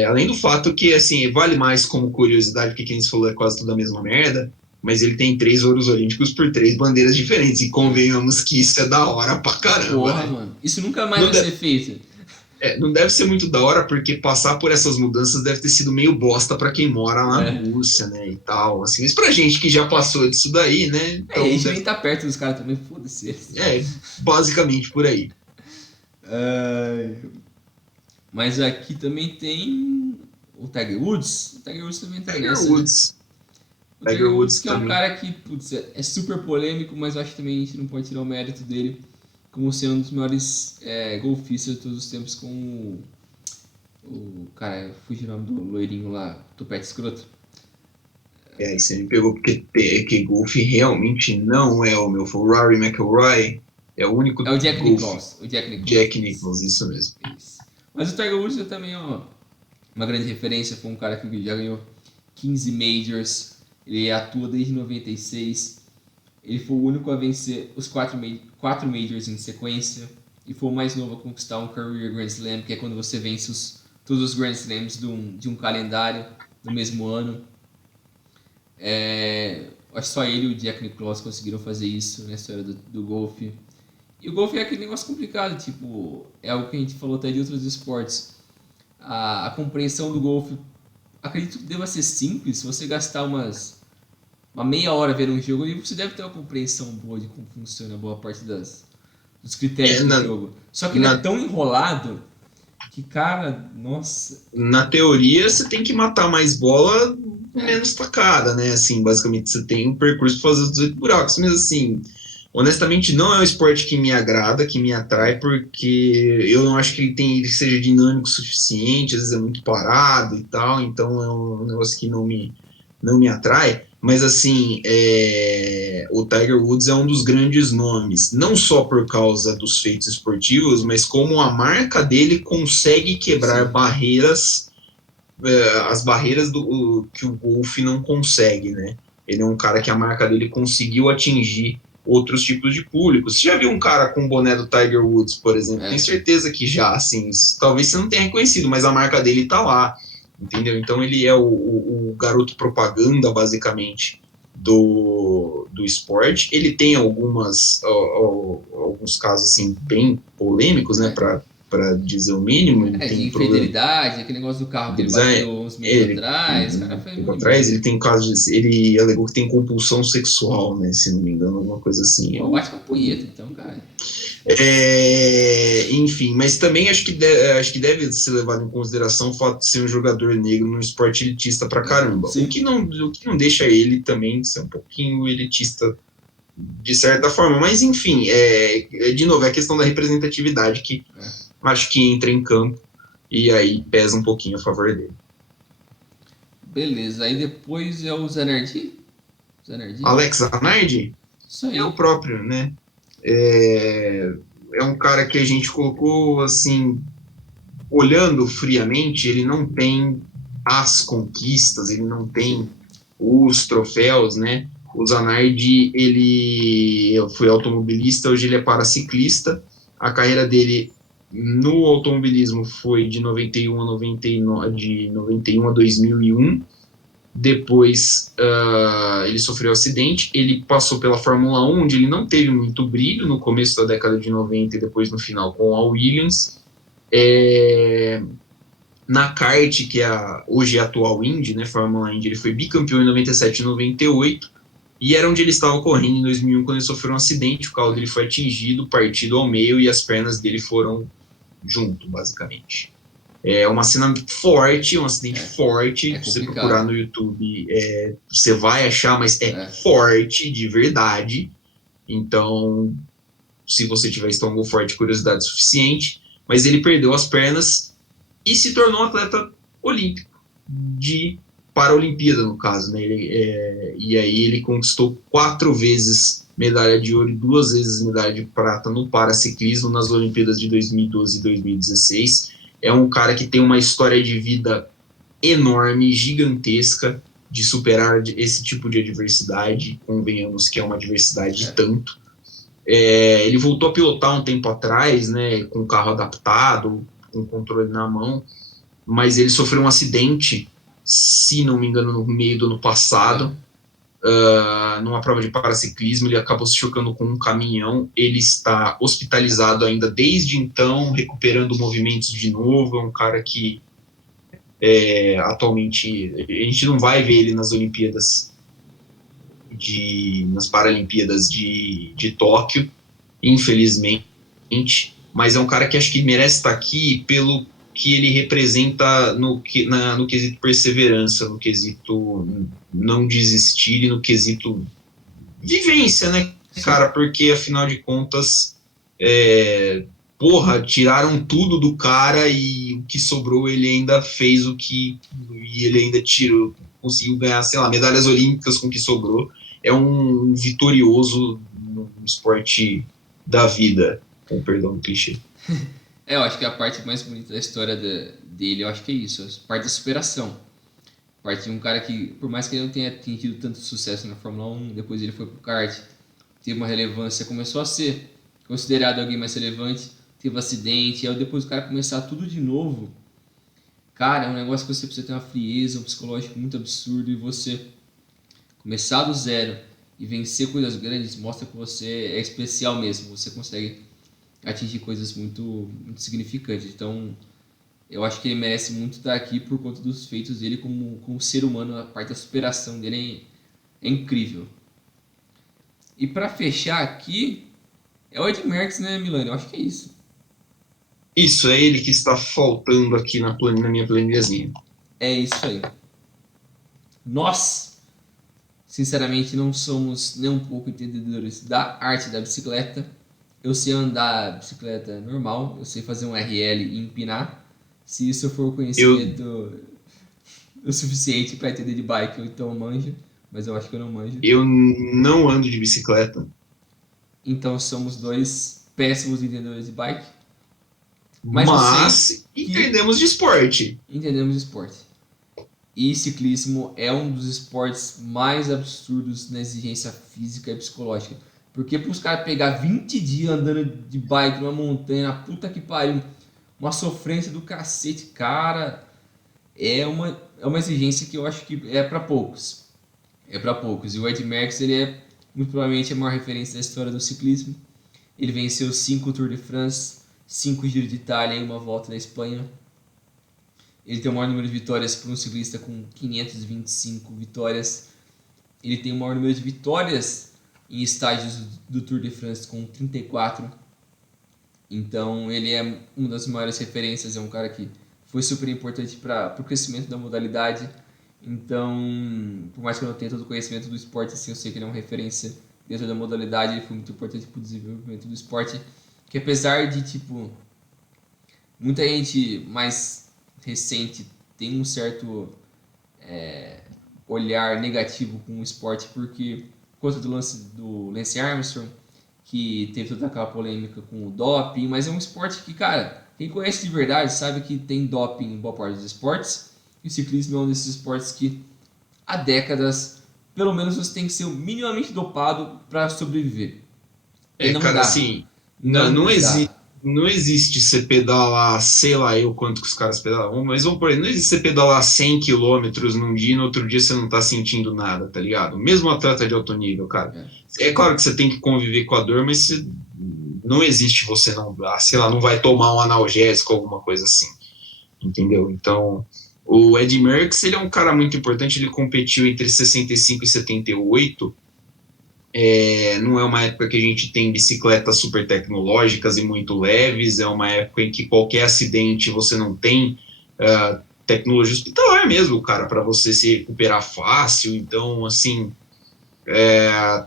Além do fato que, assim, vale mais como curiosidade, porque quem se falou é quase tudo a mesma merda, mas ele tem 3 ouros olímpicos por 3 bandeiras diferentes, e convenhamos que isso é da hora pra caramba, Porra, né? mano. Isso nunca mais Não, vai ser feito. não deve ser muito da hora, porque passar por essas mudanças deve ter sido meio bosta para quem mora na É. Rússia, né, e tal, assim, mas pra gente que já passou disso daí, né, E a então gente nem tá perto dos caras também, foda-se. basicamente por aí. Mas aqui também tem o Tiger Woods. O Tiger Woods também tá Tiger nessa, né? Woods, O Tiger Tiger Woods Woods que é um também. cara que, putz, é super polêmico, mas eu acho que também a gente não pode tirar o mérito dele como sendo um dos maiores golfistas de todos os tempos com o cara, fugiu o nome do loirinho lá, topete escroto. Aí você me pegou porque que golfe realmente não é o meu, foi o Rory McIlroy, é o único É o Jack golfe. Nicklaus. O Jack Nicklaus. Jack Nicklaus, isso mesmo. Isso. Mas o Tiger Woods é também uma grande referência, foi um cara que já ganhou 15 majors, ele atua desde 96, ele foi o único a vencer os 4 majors em sequência e foi o mais novo a conquistar um Career Grand Slam, que é quando você vence todos os Grand Slams de um calendário no mesmo ano. Acho que só ele e o Jack Nicklaus conseguiram fazer isso na história do golfe. E o golfe é aquele negócio complicado, tipo, é algo que a gente falou até de outros esportes. A compreensão do golfe, acredito que deva ser simples, se você gastar uma meia hora vendo um jogo, e você deve ter uma compreensão boa de como funciona boa parte dos É, critérios do na, jogo. Só que ele é na, tão enrolado que, cara, nossa. na teoria você tem que matar mais bola É, menos tacada, né? Assim, basicamente você tem um percurso para fazer os 18 buracos, mas assim, honestamente não é um esporte que me agrada, que me atrai, porque eu não acho que ele seja dinâmico o suficiente, às vezes é muito parado e tal, então é um negócio que não me atrai. Mas assim, o Tiger Woods é um dos grandes nomes, não só por causa dos feitos esportivos, mas como a marca dele consegue quebrar sim. barreiras, as barreiras que o golfe não consegue, né? Ele é um cara que a marca dele conseguiu atingir outros tipos de público. Você já viu um cara com o boné do Tiger Woods, por exemplo? Tenho É. certeza que já, assim, talvez você não tenha reconhecido, mas a marca dele tá lá, entendeu? Então ele é o garoto propaganda, basicamente, do esporte. Ele tem alguns casos, assim, bem polêmicos, né, É. para dizer o mínimo. Ele De tem problema infidelidade, aquele negócio do carro que ele design, bateu uns meses ele, atrás, o cara um faz um tempo monte de atrás, merda. ele tem caso de, ele alegou que tem compulsão sexual, né, se não me engano, alguma coisa assim. Pô, bate uma punheta então, cara. Enfim, mas também acho que deve ser levado em consideração o fato de ser um jogador negro num esporte elitista pra caramba, o Sim. que não deixa ele também ser um pouquinho elitista de certa forma, mas enfim, de novo, é a questão da representatividade que acho que entra em campo e aí pesa um pouquinho a favor dele. Beleza, aí depois é o Zanardi. Zanardi? Alex Zanardi Isso é o aí. próprio, né? É um cara que a gente colocou assim, olhando friamente, ele não tem as conquistas, ele não Sim. tem os troféus, né? O Zanardi, ele foi automobilista, hoje ele é paraciclista. A carreira dele no automobilismo foi de 91 a 99, de 91 a 2001. Depois ele sofreu um acidente, ele passou pela Fórmula 1, onde ele não teve muito brilho no começo da década de 90 e depois no final com a Williams. Na kart, que hoje é a atual Indy, né, Fórmula Indy, ele foi bicampeão em 97 e 98, e era onde ele estava correndo em 2001 quando ele sofreu um acidente, o carro dele foi atingido, partido ao meio e as pernas dele foram junto, basicamente. É uma cena forte, um acidente forte. É Se você procurar complicado. no YouTube, você vai achar, mas é É. forte de verdade. Então, se você tiver estômago forte, curiosidade suficiente. Mas ele perdeu as pernas e se tornou um atleta olímpico, de Paralimpíada, no caso. Né? E aí ele conquistou 4 vezes medalha de ouro e 2 vezes medalha de prata no paraciclismo nas Olimpíadas de 2012 e 2016. É um cara que tem uma história de vida enorme, gigantesca, de superar esse tipo de adversidade. Convenhamos que é uma adversidade de É. tanto. Ele voltou a pilotar um tempo atrás, né, com o carro adaptado, com o controle na mão, mas ele sofreu um acidente, se não me engano, no meio do ano passado, numa prova de paraciclismo. Ele acabou se chocando com um caminhão. Ele está hospitalizado ainda desde então, recuperando movimentos de novo. É um cara que atualmente a gente não vai ver ele nas Olimpíadas, nas Paralimpíadas de Tóquio, infelizmente, mas é um cara que acho que merece estar aqui pelo que ele representa no quesito perseverança, no quesito não desistir e no quesito vivência, né, Sim. cara? Porque afinal de contas, porra, tiraram tudo do cara e o que sobrou ele ainda fez e ele ainda tirou, conseguiu ganhar, sei lá, medalhas olímpicas com o que sobrou. É um vitorioso no esporte da vida, com perdão do clichê. Eu acho que a parte mais bonita da história dele, eu acho que é isso, a parte da superação. A parte de um cara que, por mais que ele não tenha tido tanto sucesso na Fórmula 1, depois ele foi pro kart, teve uma relevância, começou a ser considerado alguém mais relevante, teve um acidente, aí depois o cara começar tudo de novo, cara, é um negócio que você precisa ter uma frieza, um psicológico muito absurdo, e você começar do zero e vencer coisas grandes mostra que você é especial mesmo, você consegue atingir coisas muito significantes. Então, eu acho que ele merece muito estar aqui por conta dos feitos dele como ser humano, a parte da superação dele é incrível. E para fechar aqui, é o Ed Merckx, né, Milani? Eu acho que é isso. Isso, é ele que está faltando aqui na minha planilhazinha. É isso aí. Nós, sinceramente, não somos nem um pouco entendedores da arte da bicicleta. Eu sei andar bicicleta normal, eu sei fazer um RL e empinar. Se isso for Eu, conhecimento o suficiente para entender de bike, eu então manjo, mas eu acho que eu não manjo. eu não ando de bicicleta, Então somos dois péssimos entendedores de bike, mas eu sei mas que entendemos de esporte. entendemos de esporte. E ciclismo é um dos esportes mais absurdos na exigência física e psicológica. Porque para os caras pegar 20 dias andando de bike numa montanha, puta que pariu, uma sofrência do cacete, cara, é uma exigência que eu acho que é para poucos. É para poucos. E o Ed Merckx, ele é muito provavelmente a maior referência da história do ciclismo. Ele venceu 5 Tour de France, 5 Giro de Itália e uma volta da Espanha. Ele tem o maior número de vitórias por um ciclista com 525 vitórias. Ele tem o maior número de vitórias em estágios do Tour de France com 34. Então ele é uma das maiores referências, é um cara que foi super importante para o crescimento da modalidade. Então, por mais que eu não tenha todo o conhecimento do esporte, assim, eu sei que ele é uma referência dentro da modalidade, ele foi muito importante para o desenvolvimento do esporte, que apesar de, tipo, muita gente mais recente tem um certo olhar negativo com o esporte, porque por conta do Lance Armstrong, que teve toda aquela polêmica com o doping, mas é um esporte que, cara, quem conhece de verdade sabe que tem doping em boa parte dos esportes, e o ciclismo é um desses esportes que há décadas, pelo menos você tem que ser minimamente dopado para sobreviver. E não Cara, dá. assim, Não dá. não existe você pedalar, sei lá eu quanto que os caras pedalam, mas vamos por aí, não existe você pedalar 100 quilômetros num dia e no outro dia você não tá sentindo nada, tá ligado? Mesmo atleta de alto nível, cara. É. É claro que você tem que conviver com a dor, mas não existe você não, sei lá, não vai tomar um analgésico, alguma coisa assim, entendeu? Então, o Ed Merckx, ele é um cara muito importante, ele competiu entre 65 e 78. Não é uma época que a gente tem bicicletas super tecnológicas e muito leves, é uma época em que qualquer acidente você não tem tecnologia hospitalar mesmo, cara, para você se recuperar fácil. Então, assim,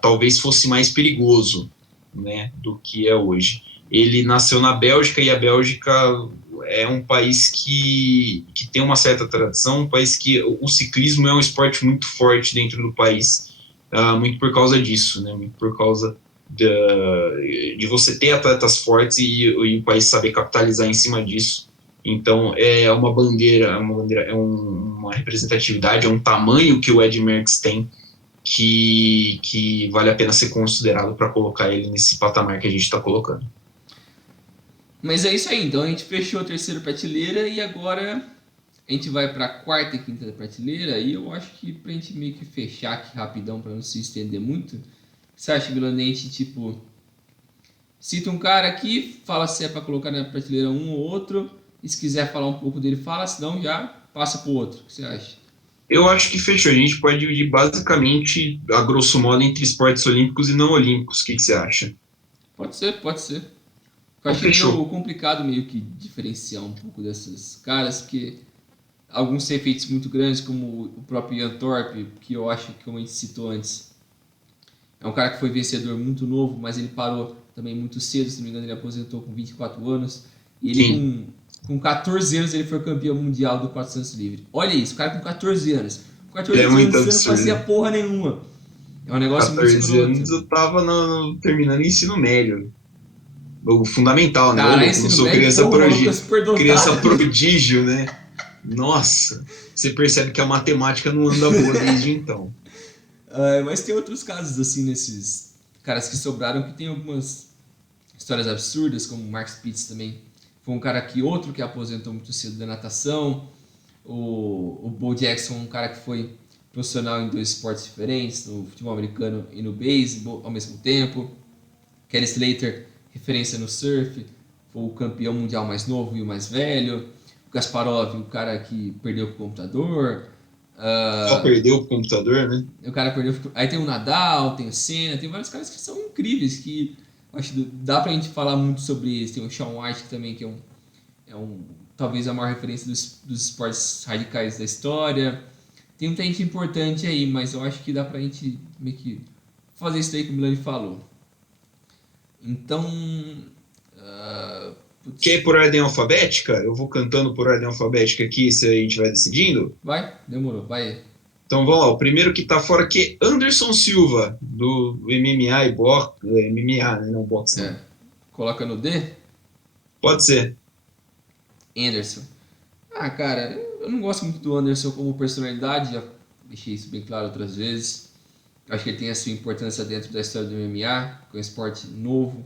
talvez fosse mais perigoso, né, do que é hoje. Ele nasceu na Bélgica e a Bélgica é um país que tem uma certa tradição, um país que o ciclismo é um esporte muito forte dentro do país. Muito por causa disso, né? Muito por causa de você ter atletas fortes e o país saber capitalizar em cima disso. Então, é uma bandeira, é uma representatividade, é um tamanho que o Ed Merckx tem que vale a pena ser considerado para colocar ele nesse patamar que a gente está colocando. Mas é isso aí, então a gente fechou a terceira prateleira e agora a gente vai para a quarta e quinta prateleira. E eu acho que pra gente meio que fechar aqui rapidão, para não se estender muito, você acha, Vilanente, tipo, cita um cara aqui, fala se é para colocar na prateleira um ou outro, e se quiser falar um pouco dele, fala, senão já passa pro outro. O que você acha? Eu acho que fechou. A gente pode dividir basicamente, a grosso modo, entre esportes olímpicos e não olímpicos. O que você acha? Pode ser, pode ser. Eu Então, achei fechou. meio complicado meio que diferenciar um pouco desses caras, porque alguns têm feitos muito grandes, como o próprio Ian Thorpe, que eu acho que, como a gente citou antes, é um cara que foi vencedor muito novo, mas ele parou também muito cedo, se não me engano ele aposentou com 24 anos, e ele Sim. com 14 anos ele foi campeão mundial do 400 livre. Olha isso, o cara com 14 anos. Com 14 É muito anos você não fazia absurdo. porra nenhuma. É um negócio muito 14 escroto. anos eu tava terminando o ensino médio. O fundamental, né? Ô, Cara, louco, não ensino sou médio, porra, o maluco é super criança dotado. prodígio, né? Nossa, você percebe que a matemática não anda boa desde então. Mas tem outros casos, assim, nesses caras que sobraram, que tem algumas histórias absurdas, como o Mark Spitz também. Foi um cara que outro que aposentou muito cedo da natação. O Bo Jackson, um cara que foi profissional em dois esportes diferentes, no futebol americano e no beisebol ao mesmo tempo. Kelly Slater, referência no surf, foi o campeão mundial mais novo e o mais velho. O Kasparov, o cara que perdeu o computador. Só perdeu o computador, né? O cara perdeu. Aí tem o Nadal, tem o Senna, tem vários caras que são incríveis, que acho que dá pra gente falar muito sobre eles. Tem o Shaun White também, que é um talvez a maior referência dos esportes radicais da história. Tem muita gente importante aí, mas eu acho que dá pra gente meio que fazer isso daí que o Milani falou. Então. Quer ir por ordem alfabética? Eu vou cantando por ordem alfabética aqui, se a gente vai decidindo. Vai, demorou, vai. Então vamos lá, o primeiro que tá fora aqui é Anderson Silva, do MMA e boxe, MMA, né? Não boxe, não. Coloca no D. Pode ser. Anderson. Ah, cara, eu não gosto muito do Anderson como personalidade, já deixei isso bem claro outras vezes. Acho que ele tem a sua importância dentro da história do MMA, que é um esporte novo,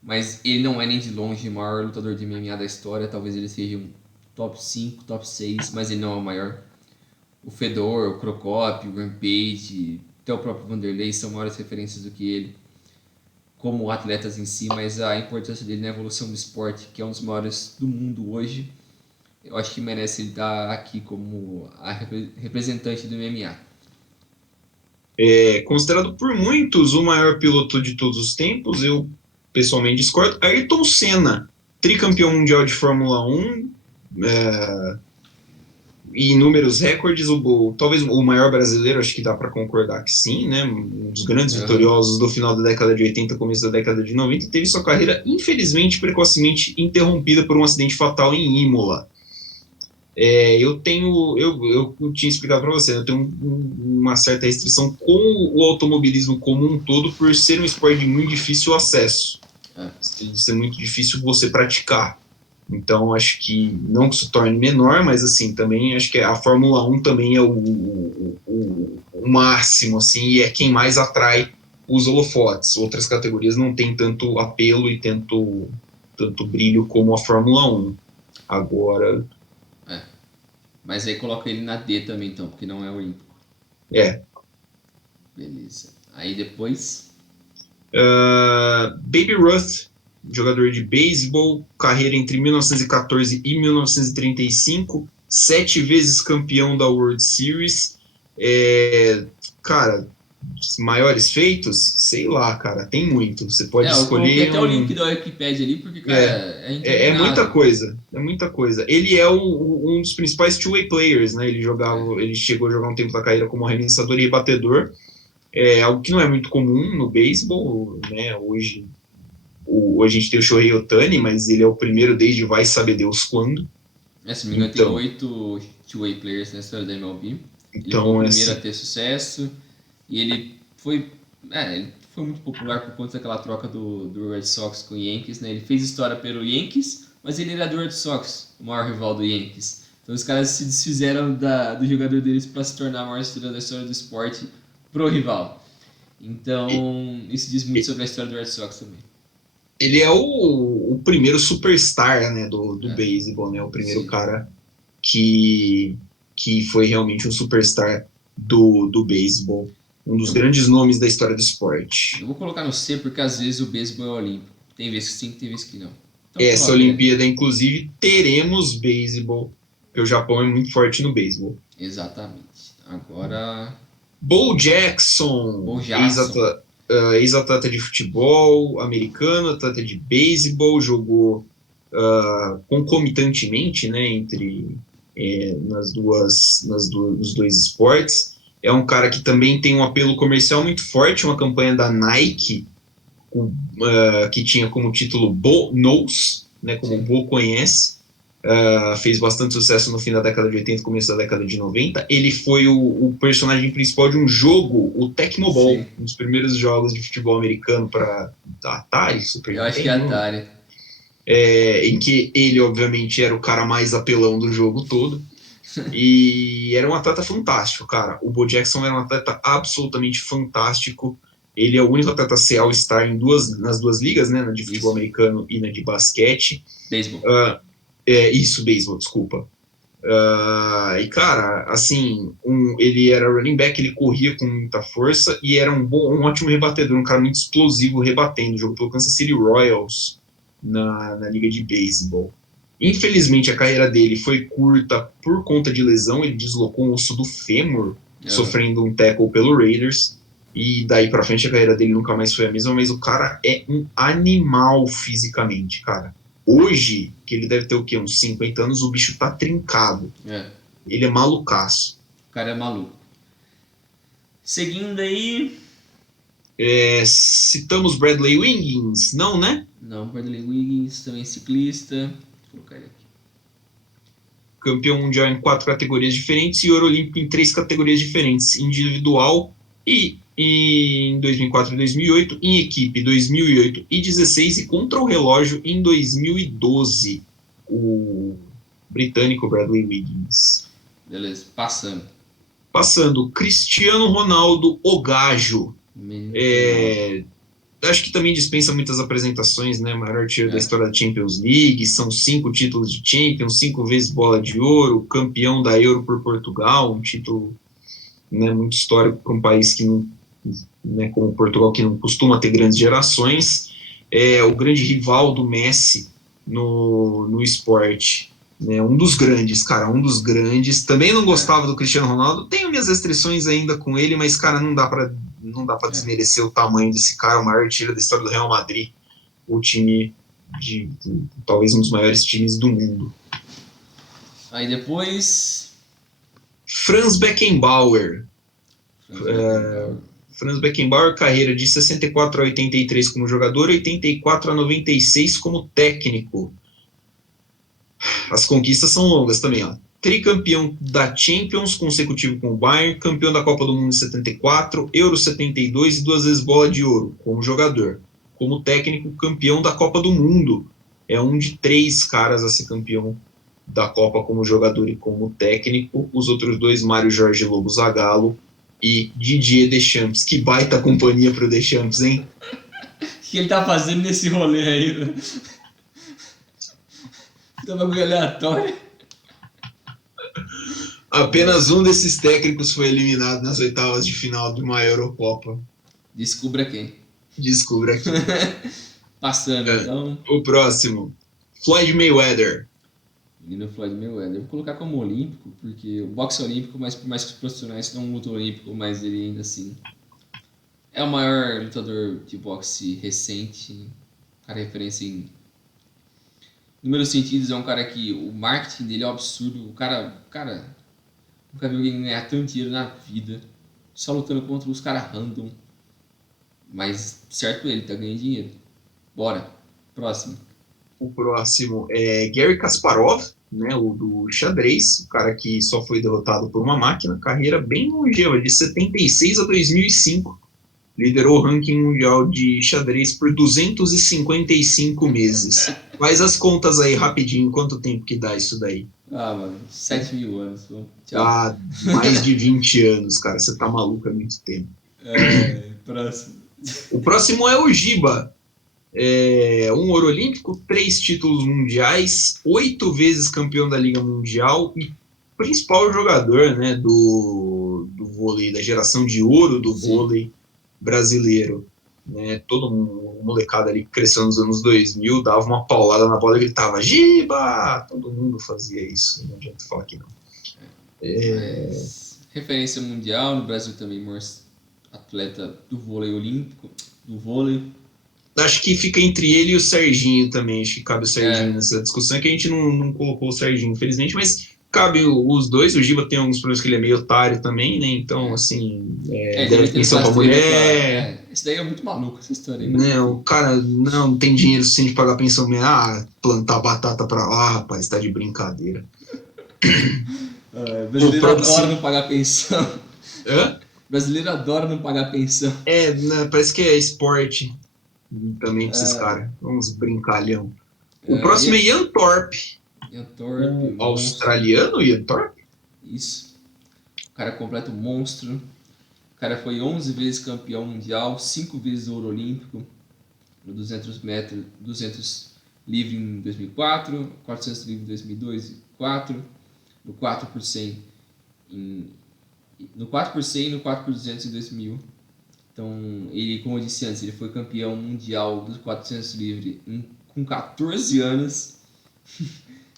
mas ele não é nem de longe o maior lutador de MMA da história, talvez ele seja um top 5, top 6, mas ele não é o maior. O Fedor, o Crocop, o Rampage, até o próprio Vanderlei são maiores referências do que ele como atletas em si, mas a importância dele na evolução do esporte, que é um dos maiores do mundo hoje, eu acho que merece ele estar aqui como a representante do MMA. É considerado por muitos o maior piloto de todos os tempos, eu pessoalmente discordo. Ayrton Senna, tricampeão mundial de Fórmula 1, e inúmeros recordes, talvez o maior brasileiro, acho que dá para concordar que sim, né? Um dos grandes vitoriosos do final da década de 80, começo da década de 90, teve sua carreira, infelizmente, precocemente interrompida por um acidente fatal em Imola. Eu tinha explicado para você, eu tenho uma certa restrição com o automobilismo como um todo, por ser um esporte de muito difícil acesso, de ser muito difícil você praticar. Então, acho que não que se torne menor, mas assim, também acho que a Fórmula 1 também é o máximo, assim, e é quem mais atrai os holofotes. Outras categorias não têm tanto apelo e tanto brilho como a Fórmula 1. Agora, Mas aí coloca ele na D também, então, porque não é olímpico. é. Beleza. Aí depois. Baby Ruth, jogador de beisebol, carreira entre 1914 e 1935, 7 vezes campeão da World Series. Cara, maiores feitos? Sei lá, cara, tem muito. Você pode Eu coloquei escolher até o link da Wikipedia ali, porque, cara, é é muita interminável. coisa, é muita coisa. Ele é um dos principais two-way players, né? Ele chegou a jogar um tempo da carreira como arremessador e rebatedor, algo que não é muito comum no beisebol, né? Hoje a gente tem o Shohei Ohtani, mas ele é o primeiro desde vai saber Deus quando. Se não me engano, tem 8 two-way players na história da MLB. Ele foi o primeiro a ter sucesso e ele foi muito popular por conta daquela troca do Red Sox com o Yankees, né? Ele fez história pelo Yankees, mas ele era do Red Sox, o maior rival do Yankees. Então os caras se desfizeram do jogador deles para se tornar a maior estrela da história do esporte pro rival. Então isso diz muito sobre a história do Red Sox também. Ele é o primeiro superstar, né, do beisebol, né? O primeiro cara que foi realmente um superstar do beisebol. Um dos grandes nomes da história do esporte. Eu vou colocar no C porque às vezes o beisebol é olímpico. Tem vezes que sim, tem vezes que não. Então, essa Olimpíada, inclusive, teremos beisebol, porque o Japão é muito forte no beisebol. Exatamente. Agora... Bo Jackson. Ex-atleta de futebol americano, atleta de beisebol, jogou concomitantemente, né, nos dois esportes. É um cara que também tem um apelo comercial muito forte, uma campanha da Nike, que tinha como título Bo Knows, né, como Bo conhece. Fez bastante sucesso no fim da década de 80 começo da década de 90. Ele foi o personagem principal de um jogo, o Tecmo Bowl, um dos primeiros jogos de futebol americano para Atari, Super Nintendo. Eu acho que é Atari. Em que ele, obviamente, era o cara mais apelão do jogo todo. E era um atleta fantástico, cara. O Bo Jackson era um atleta absolutamente fantástico. Ele é o único atleta a ser All-Star nas duas ligas, né? Na de futebol americano e na de basquete. Beisebol. Beisebol, desculpa. E, cara, assim, ele era running back, ele corria com muita força e era um ótimo rebatedor, um cara muito explosivo rebatendo. Jogou pelo Kansas City Royals na liga de beisebol. Infelizmente, a carreira dele foi curta por conta de lesão. Ele deslocou o osso do fêmur, sofrendo um tackle pelo Raiders. E daí pra frente a carreira dele nunca mais foi a mesma, mas o cara é um animal fisicamente, cara. Hoje, que ele deve ter o quê? Uns 50 anos, o bicho tá trincado. Ele é malucaço. O cara é maluco. Seguindo aí... citamos Bradley Wiggins, não, né? Não, Bradley Wiggins, também ciclista. Vou colocar ele aqui. Campeão mundial em 4 categorias diferentes e ouro olímpico em 3 categorias diferentes. Individual e em 2004 e 2008, em equipe 2008 e 2016 e contra o relógio em 2012. O britânico Bradley Wiggins. Beleza, passando. Cristiano Ronaldo, o Gajo. Acho que também dispensa muitas apresentações, né? Maior artilheiro da história da Champions League, são 5 títulos de Champions, 5 vezes bola de ouro, campeão da Euro por Portugal, um título, né, muito histórico para um país que não, né, como Portugal, que não costuma ter grandes gerações. O grande rival do Messi no esporte. Né, um dos grandes. Também não gostava do Cristiano Ronaldo. Tenho minhas restrições ainda com ele, mas, cara, não dá para desmerecer o tamanho desse cara, o maior artilheiro da história do Real Madrid, o time de talvez um dos maiores times do mundo. Aí depois... Franz Beckenbauer. Franz Beckenbauer, carreira de 64 a 83 como jogador, 84 a 96 como técnico. As conquistas são longas também, ó. tricampeão da Champions consecutivo com o Bayern, campeão da Copa do Mundo em 74, Euro 72 e 2 vezes bola de ouro como jogador. Como técnico, campeão da Copa do Mundo. É um de 3 caras a ser campeão da Copa como jogador e como técnico. Os outros 2, Mário Jorge Lobo Zagallo e Didier Deschamps. Que baita companhia pro Deschamps, hein? O que ele tá fazendo nesse rolê aí, velho? Tá bagulho aleatório. Apenas um desses técnicos foi eliminado nas oitavas de final de uma Eurocopa. Descubra quem. Descubra aqui. Passando, então. O próximo, Floyd Mayweather. Menino Floyd Mayweather. Vou colocar como olímpico, porque o boxe é olímpico, mas por mais que os profissionais não lutam olímpico, mas ele ainda assim é o maior lutador de boxe recente. Cara, referência em inúmeros sentidos. É um cara que o marketing dele é um absurdo. O cara nunca viu alguém ganhar tanto dinheiro na vida só lutando contra os caras random. Mas certo, ele tá ganhando dinheiro. Bora. Próximo. O próximo é Garry Kasparov, né, o do xadrez, o cara que só foi derrotado por uma máquina, carreira bem longeva, de 76 a 2005. Liderou o ranking mundial de xadrez por 255 meses. Faz as contas aí rapidinho, quanto tempo que dá isso daí? Ah, mano, 7.000 anos. Tchau. Ah, mais de 20 anos, cara, você tá maluco há muito tempo. Próximo. O próximo é o Giba. Um ouro olímpico, 3 títulos mundiais, 8 vezes campeão da Liga Mundial e principal jogador, né, do vôlei, da geração de ouro do vôlei brasileiro. Né, todo um molecada ali que cresceu nos anos 2000, dava uma paulada na bola e gritava Giba! Todo mundo fazia isso, não adianta falar que não. Referência mundial, no Brasil também, atleta do vôlei olímpico, do vôlei. Acho que fica entre ele e o Serginho também. Acho que cabe o Serginho nessa discussão. É que a gente não colocou o Serginho, infelizmente, mas cabe os dois. O Giba tem alguns problemas que ele é meio otário também, né? Então, assim, deve pensar pra mulher. Esse daí é muito maluco, essa história aí. Não, o cara não tem dinheiro suficiente pra pagar pensão. Plantar batata pra lá, rapaz, tá de brincadeira. Brasileiro adora não pagar pensão. Hã? Brasileiro adora não pagar pensão. Parece que é esporte. Também com esses caras, uns brincalhão. O próximo é Ian Thorpe. O australiano Ian Thorpe? Isso. O cara é completo monstro. O cara foi 11 vezes campeão mundial, 5 vezes ouro olímpico, no 200 metros, 200 livre em 2004, 400 livre em 2002 e 2004, no 4%, no 4% e no 4 por 200 em 2000. Então, ele, como eu disse antes, ele foi campeão mundial dos 400 livre com 14 anos.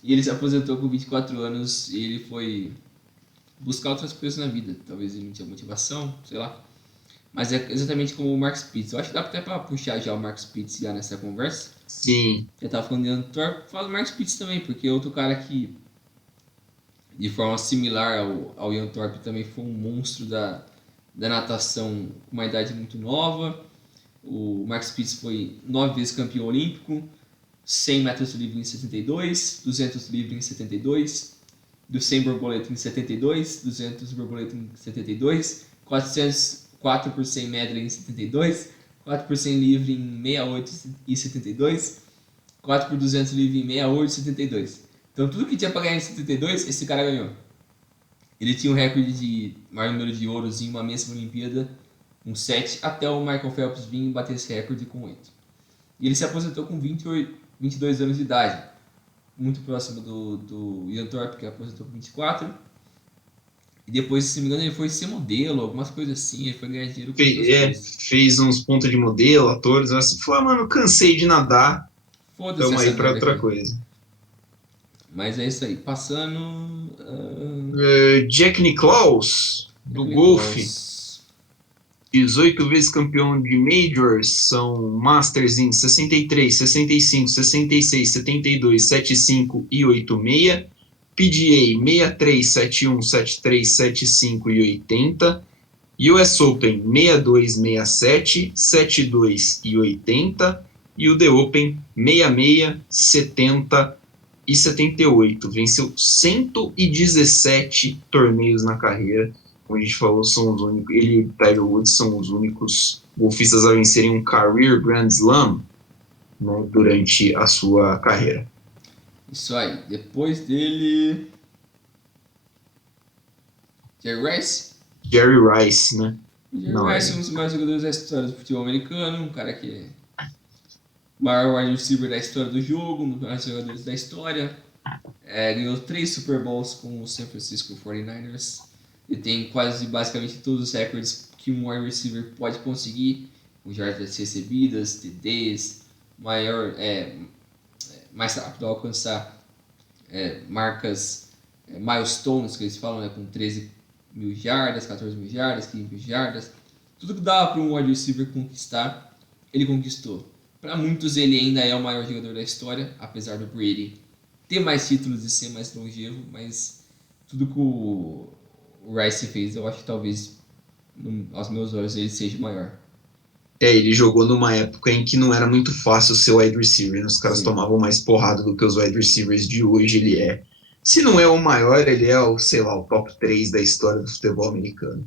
E ele se aposentou com 24 anos e ele foi buscar outras coisas na vida. Talvez ele não tinha motivação, sei lá. Mas é exatamente como o Mark Spitz. Eu acho que dá até pra puxar já o Mark Spitz já nessa conversa. Sim. Eu tava falando de Ian Thorpe, falo do Mark Spitz também, porque é outro cara que, de forma similar ao Ian Thorpe, também foi um monstro da natação com uma idade muito nova. O Mark Spitz foi 9 vezes campeão olímpico, 100 metros livre em 72, 200 livre em 72, do 100 borboleta em 72, 200 borboleta em 72, 4 por 100 medley em 72, 4 por 100 livre em 68 e 72, 4 por 200 livre em 68 e 72. Então tudo que tinha pra ganhar em 72, esse cara ganhou. Ele tinha um recorde de maior número de ouros em uma mesma Olimpíada, com 7, até o Michael Phelps vir e bater esse recorde com 8. E ele se aposentou com 22 anos de idade, muito próximo do Ian Thorpe, que aposentou com 24. E depois, se não me engano, ele foi ser modelo, algumas coisas assim, ele foi ganhar dinheiro com outras coisas. Fez uns pontos de modelo, atores, assim, falou, mano, cansei de nadar, Foda-se aí pra outra coisa. Mas é isso aí, passando... Jack Nicklaus, do golfe, 18 vezes campeão de Majors, são Masters em 63, 65, 66, 72, 75 e 86, PGA 63, 71, 73, 75 e 80, US Open 62, 67, 72 e 80, e o The Open 66, 70 78. Venceu 117 torneios na carreira. Como a gente falou, são os únicos. Ele e Tiger Woods são os únicos golfistas a vencerem um Career Grand Slam, né, durante a sua carreira. Isso aí. Depois dele... Jerry Rice? Jerry Rice, né? Jerry Rice é um dos maiores jogadores da história do futebol americano, um cara que é o maior wide receiver da história do jogo, um dos maiores jogadores da história. Ganhou 3 Super Bowls com o San Francisco 49ers. Ele tem quase basicamente todos os recordes que um wide receiver pode conseguir, com jardas recebidas, TDs, mais rápido a alcançar marcas, milestones que eles falam, né, com 13 mil jardas, 14 mil jardas, 15 mil jardas. Tudo que dava para um wide receiver conquistar, ele conquistou. Para muitos ele ainda é o maior jogador da história, apesar do Brady ter mais títulos e ser mais longevo, mas tudo que o Rice fez, eu acho que talvez, aos meus olhos, ele seja o maior. Ele jogou numa época em que não era muito fácil ser wide receiver, né? Os caras Sim. tomavam mais porrada do que os wide receivers de hoje. Ele é, se não é o maior, ele é o top 3 da história do futebol americano.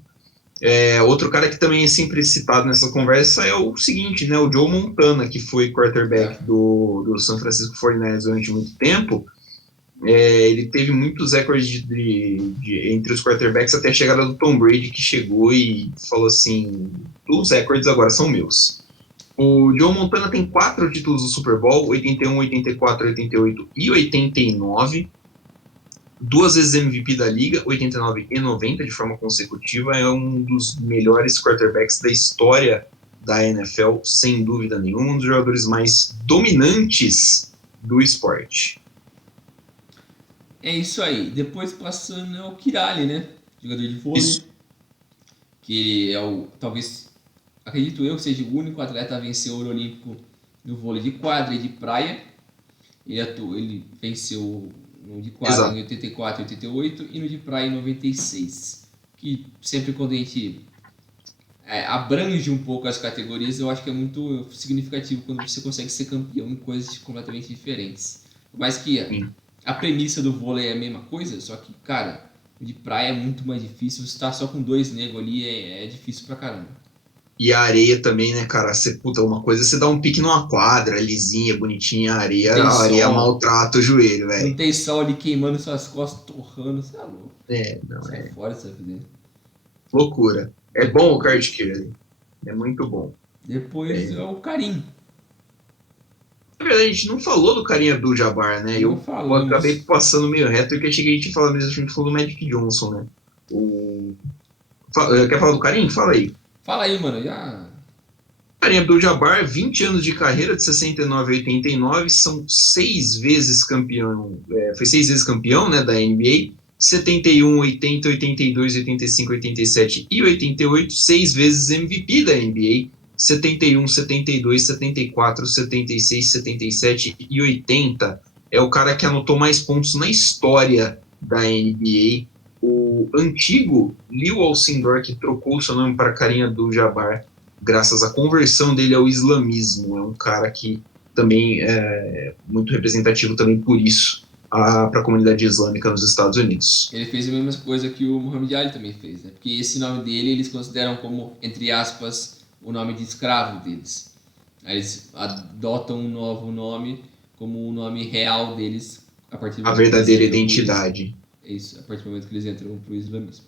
Outro cara que também é sempre citado nessa conversa é o seguinte, né? O Joe Montana, que foi quarterback do San Francisco 49ers durante muito tempo. Ele teve muitos recordes entre os quarterbacks até a chegada do Tom Brady, que chegou e falou assim: os recordes agora são meus. O Joe Montana tem 4 títulos do Super Bowl, 81, 84, 88 e 89. 2 vezes MVP da liga, 89 e 90 de forma consecutiva. É um dos melhores quarterbacks da história da NFL, sem dúvida nenhuma. Um dos jogadores mais dominantes do esporte. É isso aí. Depois passando é o Kiraly, né? Jogador de vôlei. Isso. Que é talvez, acredito eu, que seja o único atleta a vencer o ouro olímpico no vôlei de quadra e de praia. Ele venceu no de quadra Exato. Em 84 e 88 e no de praia em 96. Que sempre quando a gente abrange um pouco as categorias, eu acho que é muito significativo quando você consegue ser campeão em coisas completamente diferentes. Mas que a premissa do vôlei é a mesma coisa, só que, cara, de praia é muito mais difícil. Você tá só com 2 negros ali, é difícil pra caramba. E a areia também, né, cara? Uma coisa é você dar um pique numa quadra, lisinha, bonitinha, a areia maltrata o joelho, velho. Não tem sol ali queimando suas costas, torrando, você é louco. Não sai fora dessa vida. Loucura. É bom o card killer. É muito bom. Depois é o Karim. Na verdade, a gente não falou do Kareem Abdul-Jabbar, né? Eu acabei passando meio reto porque achei que a gente falou, mas a gente falou do Magic Johnson, né? Quer falar do Kareem? Fala aí. Fala aí, mano. Já... Kareem Abdul-Jabbar, 20 anos de carreira, de 69 a 89, são 6 vezes campeão. Foi 6 vezes campeão, né, da NBA. 71, 80, 82, 85, 87 e 88, 6 vezes MVP da NBA. 71, 72, 74, 76, 77 e 80. É o cara que anotou mais pontos na história da NBA. O antigo Lew Alcindor, que trocou seu nome para Kareem Abdul-Jabbar, graças à conversão dele ao islamismo. É um cara que também é muito representativo também por isso para a comunidade islâmica nos Estados Unidos. Ele fez a mesma coisa que o Muhammad Ali também fez, né? Porque esse nome dele eles consideram como, entre aspas, o nome de escravo deles. Aí eles adotam um novo nome como o nome real deles a partir do a verdadeira identidade. Isso, a partir do momento que eles entram pro islamismo.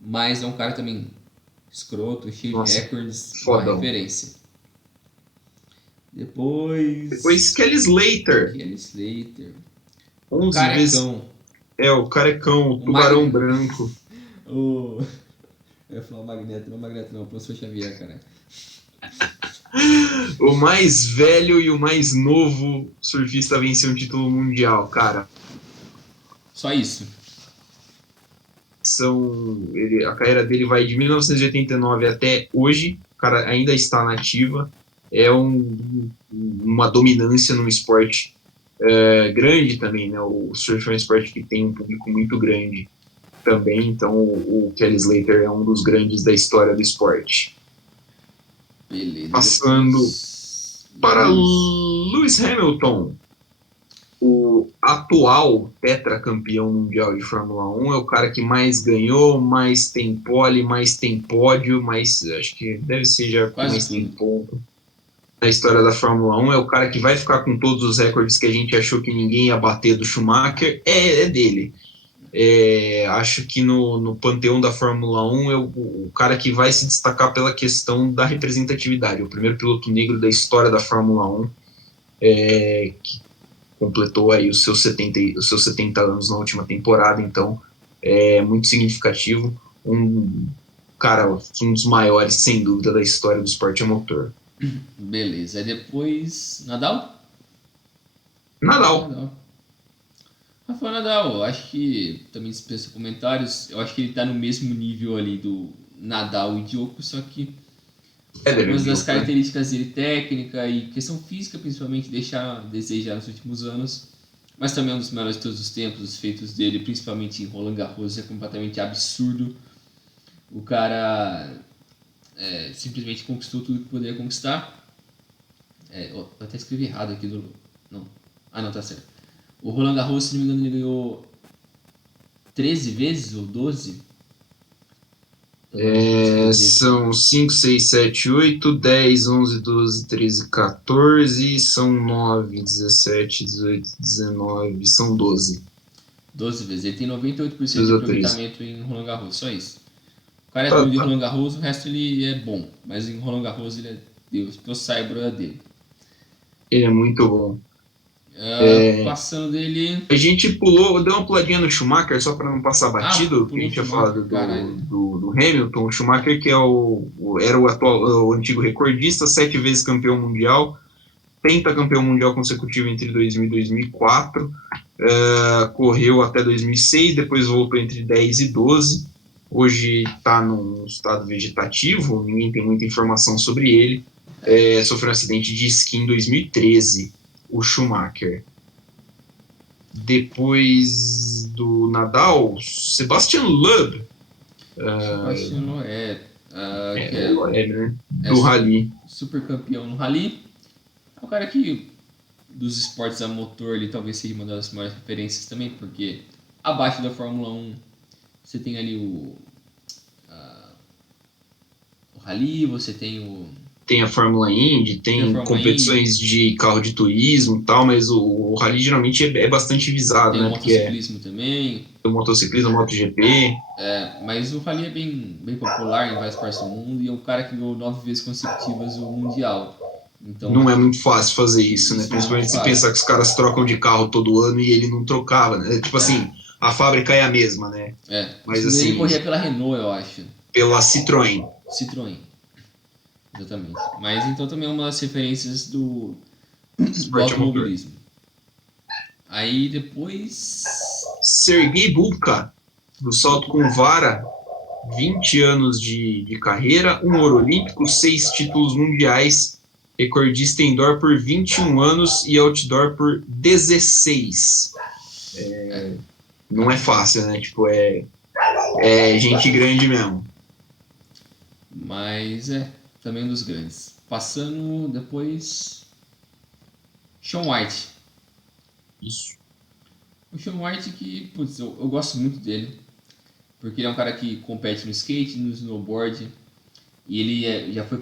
Mas é um cara também escroto, cheio de recordes, uma referência. Depois Kelly Slater. 11 carecão. O carecão, o tubarão branco. Eu ia falar o Magneto, não, o professor Xavier, cara. O mais velho e o mais novo surfista a vencer um título mundial, cara. Só isso. A carreira dele vai de 1989 até hoje. O cara ainda está na ativa. É uma dominância num esporte grande também, né? O surf é um esporte que tem um público muito grande também, então o Kelly Slater é um dos grandes da história do esporte. Beleza. Passando para Lewis Hamilton, o atual tetracampeão mundial de Fórmula 1 é o cara que mais ganhou, mais tem pole, mais tem pódio, mais, acho que deve ser já Quase mais tem tudo. ponto na história da Fórmula 1, é o cara que vai ficar com todos os recordes que a gente achou que ninguém ia bater do Schumacher, é dele. Acho que no panteão da Fórmula 1 é o cara que vai se destacar pela questão da representatividade, o primeiro piloto negro da história da Fórmula 1, que completou aí os seus 70 anos na última temporada, então é muito significativo, um dos maiores, sem dúvida, da história do esporte a motor. Beleza. Aí depois, Nadal? Nadal. Rafael Nadal, eu acho que também dispensa comentários. Eu acho que ele tá no mesmo nível ali do Nadal e Djokovic, só que algumas das características dele, técnica e questão física, principalmente, deixa a desejar nos últimos anos. Mas também é um dos melhores de todos os tempos. Os feitos dele, principalmente em Roland Garros, é completamente absurdo. O cara simplesmente conquistou tudo que poderia conquistar. Eu até escrevi errado aqui do... Não. Ah, não, tá certo. O Roland Garros, se não me engano, ele ganhou 13 vezes ou 12? São 5, 6, 7, 8, 10, 11, 12, 13, 14, são 9, 17, 18, 19, são 12. 12 vezes. Ele tem 98% de aproveitamento em Roland Garros, só isso. O cara é doido de Roland Garros, o resto ele é bom. Mas em Roland Garros ele é Deus, que eu saiba é dele. Ele é muito bom. Passando dele... A gente deu uma puladinha no Schumacher, só para não passar batido, que a gente tinha falado do Hamilton. O Schumacher, que era o antigo recordista, 7 vezes campeão mundial, pentacampeão mundial consecutivo entre 2000 e 2004, correu até 2006, depois voltou entre 10 e 12, hoje está num estado vegetativo, ninguém tem muita informação sobre ele, sofreu um acidente de esqui em 2013, o Schumacher. Depois do Nadal, Sebastian Loeb. Sebastian Loeb. Né? Do Rally. Super campeão no Rally. É um cara que, dos esportes a motor, ele talvez seja uma das maiores referências também, porque abaixo da Fórmula 1 você tem ali o Rally, você tem a Fórmula Indy, tem competições de carro de turismo e tal, mas o Rally geralmente é bastante visado, tem né? O motociclismo também. Tem o motociclismo, o MotoGP. Mas o Rally é bem popular em várias partes do mundo e é um cara que ganhou 9 vezes consecutivas o Mundial. Então, não é muito fácil fazer isso, né? Principalmente se pensar que os caras trocam de carro todo ano e ele não trocava, né? Tipo assim, a fábrica é a mesma, né? Mas assim, ele corria pela Renault, eu acho. Pela Citroën. Exatamente. Mas então também é uma das referências do automobilismo. Aí depois... Sergei Bubka, do salto com vara, 20 anos de carreira, 1 ouro olímpico, 6 títulos mundiais, recordista indoor por 21 anos e outdoor por 16. Não é fácil, né? Tipo, é gente grande mesmo. Mas também um dos grandes. Passando depois... Shaun White. Isso. O Shaun White que, putz, eu gosto muito dele, porque ele é um cara que compete no skate, no snowboard, e ele já foi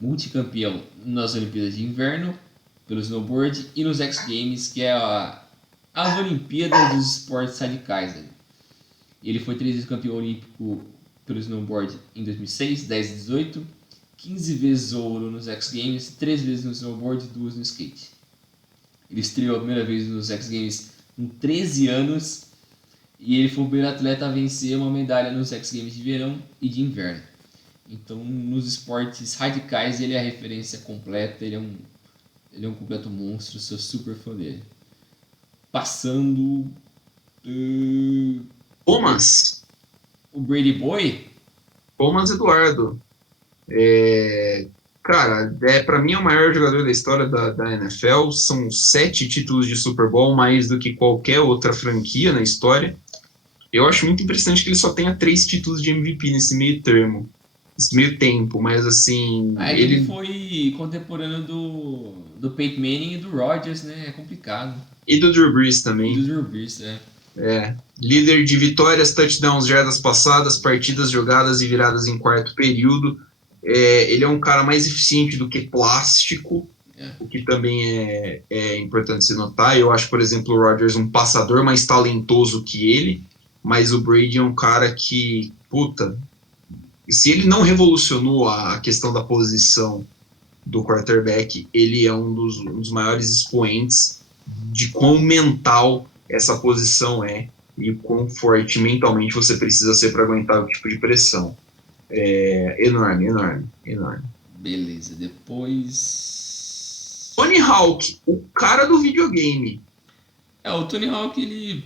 multicampeão nas Olimpíadas de Inverno, pelo snowboard, e nos X Games, que é as Olimpíadas dos esportes radicais. Né? Ele foi 3 vezes campeão olímpico pelo snowboard em 2006, 10 e 18, 15 vezes ouro nos X Games, 3 vezes no snowboard e 2 no skate. Ele estreou a primeira vez nos X Games com 13 anos e ele foi o primeiro atleta a vencer uma medalha nos X Games de verão e de inverno. Então, nos esportes radicais, ele é a referência completa, ele é um completo monstro, sou super fã dele. Passando... Thomas. O Brady Boy? Thomas Eduardo. Cara, para mim é o maior jogador da história da NFL. São 7 títulos de Super Bowl, mais do que qualquer outra franquia na história. Eu acho muito impressionante que ele só tenha 3 títulos de MVP nesse meio termo. esse meio tempo, mas assim, Ele foi contemporâneo do Peyton Manning e do Rodgers, né? É complicado. E do Drew Brees E do também. Drew Brees, Líder de vitórias, touchdowns, jardas passadas, partidas jogadas e viradas em quarto período. Ele é um cara mais eficiente do que plástico, o que também é importante se notar. Eu acho, por exemplo, o Rodgers um passador mais talentoso que ele, mas o Brady é um cara que, puta, se ele não revolucionou a questão da posição do quarterback, ele é um dos maiores expoentes de quão mental essa posição é e quão forte mentalmente você precisa ser para aguentar o tipo de pressão. É enorme, enorme, enorme. Beleza, depois... Tony Hawk, o cara do videogame. O Tony Hawk, ele,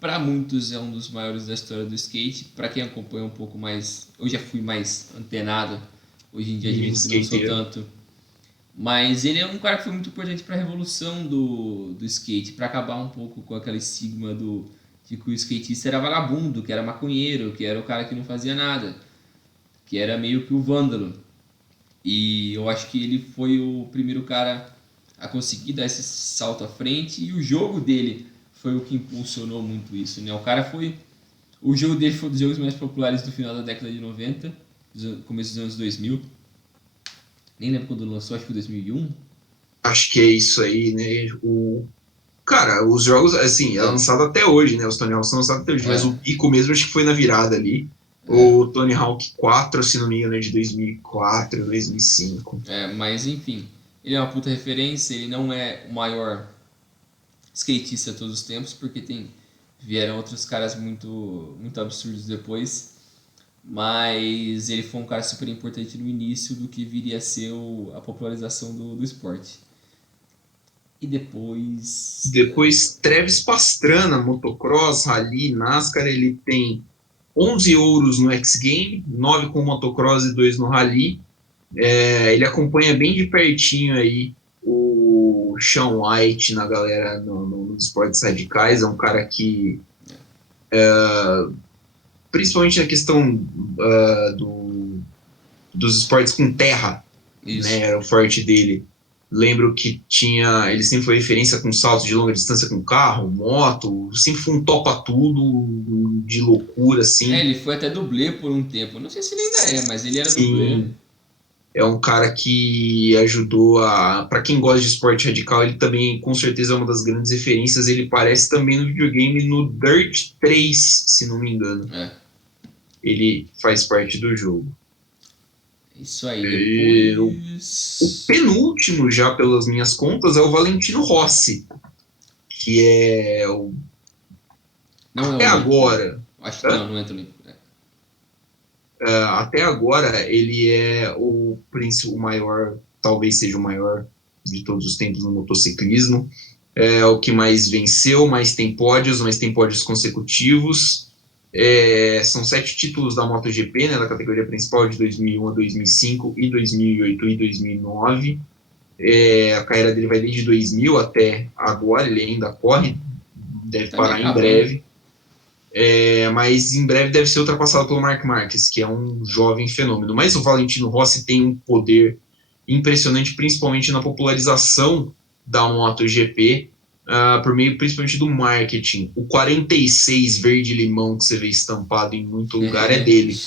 para muitos, é um dos maiores da história do skate. Para quem acompanha um pouco mais, eu já fui mais antenado. Hoje em dia admito que não sou tanto. Mas ele é um cara que foi muito importante para a revolução do skate, para acabar um pouco com aquele estigma de que o skatista era vagabundo, que era maconheiro, que era o cara que não fazia nada, que era meio que o vândalo. E eu acho que ele foi o primeiro cara a conseguir dar esse salto à frente, e o jogo dele foi o que impulsionou muito isso, né? O jogo dele foi um dos jogos mais populares do final da década de 90, começo dos anos 2000. Nem lembro quando lançou, acho que foi 2001. Acho que é isso aí, né? Cara, os jogos, assim, é lançado até hoje, né? Os Tony Hawk são lançados até hoje, mas o pico mesmo acho que foi na virada ali. O Tony Hawk 4, se não me engano, é de 2004, 2005. Mas enfim, ele é uma puta referência, ele não é o maior skatista de todos os tempos, porque vieram outros caras muito, muito absurdos depois, mas ele foi um cara super importante no início do que viria a ser a popularização do esporte. E depois... Travis Pastrana, motocross, rally, NASCAR, ele tem 11 ouros no X Game, 9 com motocross e 2 no rally. Ele acompanha bem de pertinho aí o Sean White na galera nos esportes radicais. É um cara que, principalmente na questão dos esportes com terra, né, era o forte dele. Lembro que ele sempre foi referência com saltos de longa distância com carro, moto, sempre foi um topa-tudo de loucura, assim. Ele foi até dublê por um tempo, não sei se ele ainda mas ele era dublê. É um cara que ajudou para quem gosta de esporte radical, ele também com certeza é uma das grandes referências. Ele parece também no videogame no Dirt 3, se não me engano. Ele faz parte do jogo. Isso aí, depois... O penúltimo, já pelas minhas contas, é o Valentino Rossi, que é o... Não até agora... Acho que não entra no... até agora, ele é o maior, talvez seja o maior de todos os tempos no motociclismo. É o que mais venceu, mais tem pódios consecutivos. São 7 títulos da MotoGP, né, da categoria principal de 2001 a 2005 e 2008 e 2009. A carreira dele vai desde 2000 até agora, ele ainda corre, deve parar em breve. Mas em breve deve ser ultrapassado pelo Marc Marquez, que é um jovem fenômeno. Mas o Valentino Rossi tem um poder impressionante, principalmente na popularização da MotoGP, por meio principalmente do marketing. O 46 verde-limão que você vê estampado em muito lugar é dele.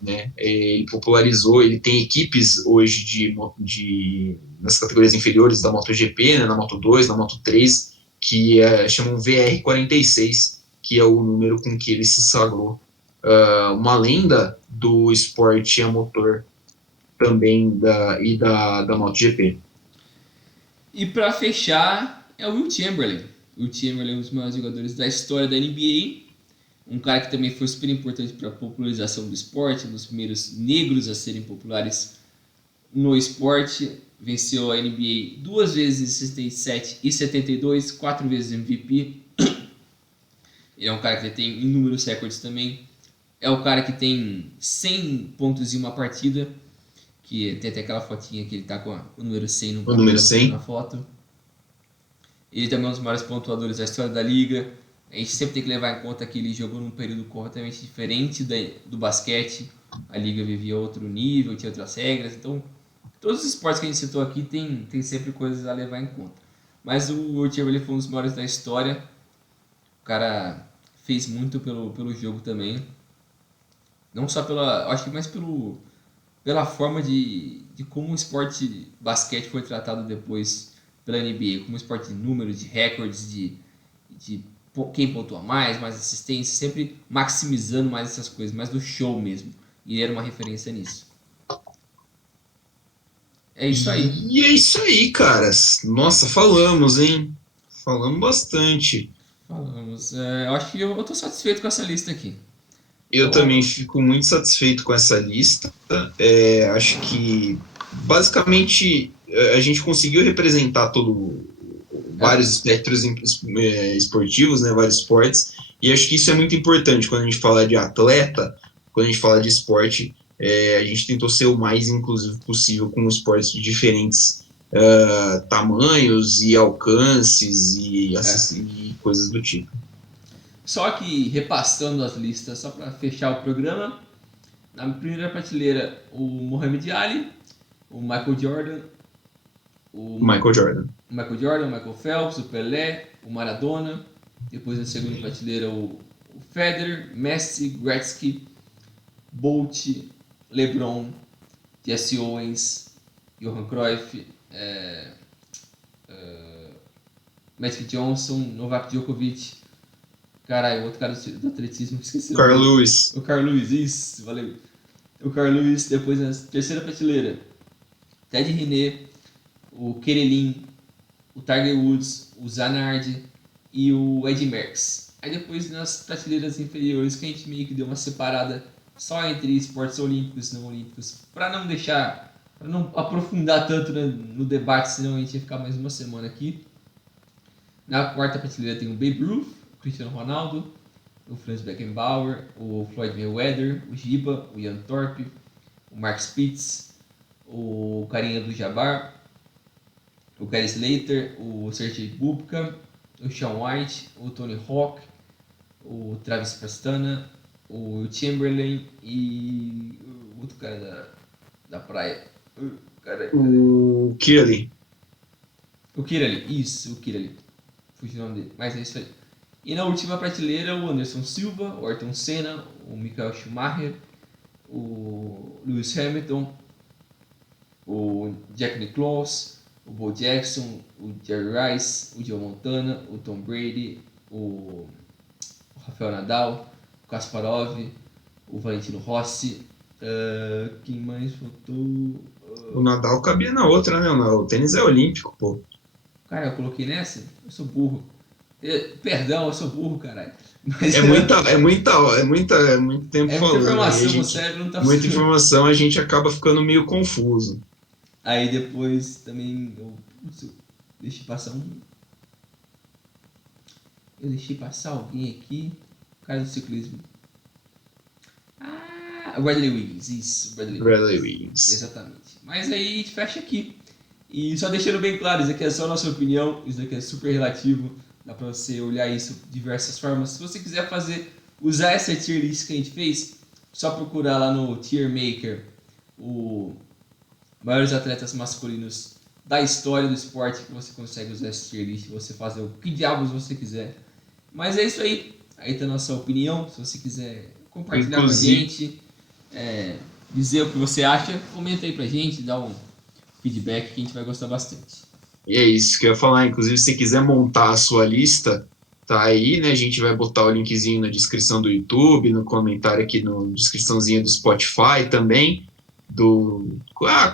Né? Ele popularizou, ele tem equipes hoje nas categorias inferiores da MotoGP, né, na Moto2, na Moto3, que chamam VR46, que é o número com que ele se sagrou. Uma lenda do esporte a motor também da MotoGP. E para fechar, é o Will Chamberlain. O Will Chamberlain é um dos maiores jogadores da história da NBA. Um cara que também foi super importante para a popularização do esporte, um dos primeiros negros a serem populares no esporte. Venceu a NBA 2 vezes em 67 e 72, 4 vezes MVP. Ele é um cara que tem inúmeros recordes também. É o cara que tem 100 pontos em uma partida, que tem até aquela fotinha que ele tá com o número 100 no número 100 na foto. Ele também é um dos maiores pontuadores da história da liga. A gente sempre tem que levar em conta que ele jogou num período completamente diferente do basquete. a liga vivia outro nível, tinha outras regras, então todos os esportes que a gente citou aqui tem sempre coisas a levar em conta. Mas o Wilt Chamberlain foi um dos maiores da história, o cara fez muito pelo jogo também, não só pela, acho que mais pela forma de como o esporte basquete foi tratado depois pela NBA, como esporte de números, de recordes, de quem pontua mais assistência, sempre maximizando mais essas coisas, mais do show mesmo. E ele era uma referência nisso. É isso aí. E é isso aí, caras. Nossa, falamos, hein? Falamos bastante. Falamos. Eu acho que eu tô satisfeito com essa lista aqui. Eu Então, também fico muito satisfeito com essa lista. Acho que basicamente a gente conseguiu representar vários espectros esportivos, né, vários esportes, e acho que isso é muito importante quando a gente fala de atleta, quando a gente fala de esporte, a gente tentou ser o mais inclusivo possível com esportes de diferentes tamanhos e alcances e coisas do tipo. só que repassando as listas, só para fechar o programa, na primeira prateleira o Muhammad Ali, o Michael Jordan, o Michael Phelps, o Pelé, o Maradona. Depois na segunda prateleira o Federer, Messi, Gretzky, Bolt, LeBron, Jesse Owens, Johan Cruyff, Magic Johnson, Novak Djokovic. Caralho, outro cara do atletismo, esqueci. Carl Lewis. O Carl Lewis, isso, valeu. O Carl Lewis, depois na terceira prateleira, Ted Riner, o Kerelin, o Tiger Woods, o Zanardi e o Ed Merckx. Aí depois nas prateleiras inferiores que a gente meio que deu uma separada só entre esportes olímpicos e não olímpicos, para não aprofundar tanto no debate, senão a gente ia ficar mais uma semana aqui. Na quarta prateleira tem o Babe Ruth, o Cristiano Ronaldo, o Franz Beckenbauer, o Floyd Mayweather, o Giba, o Ian Thorpe, o Mark Spitz, o Kareem Abdul-Jabbar, o Gary Slater, o Sergei Bubka, o Shaun White, o Tony Hawk, o Travis Pastrana, o Chamberlain e o outro cara da praia. O Kirli. O Kirali, isso, o Kirali. Fugiu o nome dele, mas é isso aí. E na última prateleira, o Anderson Silva, o Ayrton Senna, o Michael Schumacher, o Lewis Hamilton, o Jack Nicklaus, o Bo Jackson, o Jerry Rice, o Joe Montana, o Tom Brady, o Rafael Nadal, o Kasparov, o Valentino Rossi. Quem mais faltou? O Nadal cabia na outra, né? O tênis é olímpico, pô. Cara, eu coloquei nessa? Eu sou burro. Perdão, eu sou burro, caralho. Mas é muito tempo muita falando. Informação, o cérebro não tá muita funcionando. informação, a gente acaba ficando meio confuso. Aí depois também eu deixei passar Eu deixei passar alguém aqui. O cara do ciclismo. O Bradley Wiggins, isso. Bradley Wiggins. Exatamente. Mas aí a gente fecha aqui. E só deixando bem claro, isso aqui é só a nossa opinião, isso aqui é super relativo, dá pra você olhar isso de diversas formas. Se você quiser usar essa tier list que a gente fez, só procurar lá no Tier Maker o maiores atletas masculinos da história do esporte, que você consegue usar essa tier list, você fazer o que diabos você quiser. Mas é isso aí, aí tá a nossa opinião, se você quiser compartilhar com a gente, dizer o que você acha, comenta aí pra gente, dá um feedback que a gente vai gostar bastante. E é isso que eu ia falar. Inclusive, se você quiser montar a sua lista, tá aí, né? A gente vai botar o linkzinho na descrição do YouTube, no comentário aqui, na descriçãozinha do Spotify também.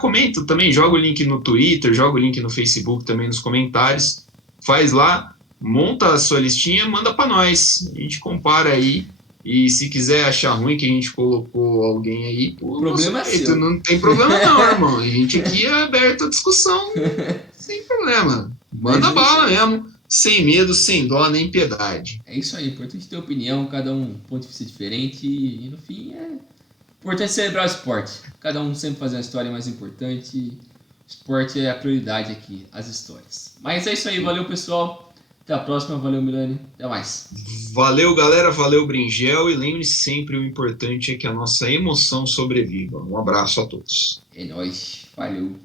Comenta também, joga o link no Twitter, joga o link no Facebook também nos comentários. Faz lá, monta a sua listinha, manda para nós. A gente compara aí. E se quiser achar ruim que a gente colocou alguém aí, pô, problema é seu. Não tem problema não, irmão. A gente aqui é aberto à discussão, sem problema. Manda bala mesmo, sem medo, sem dó, nem piedade. É isso aí, importante ter opinião, cada um ponto de vista diferente e no fim é importante celebrar o esporte. Cada um sempre fazer uma história mais importante. Esporte é a prioridade aqui, as histórias. Mas é isso aí, valeu pessoal. Até a próxima, valeu Milani, até mais. Valeu, galera, valeu, Bringel, e lembre-se sempre, o importante é que a nossa emoção sobreviva. Um abraço a todos. É nóis, valeu.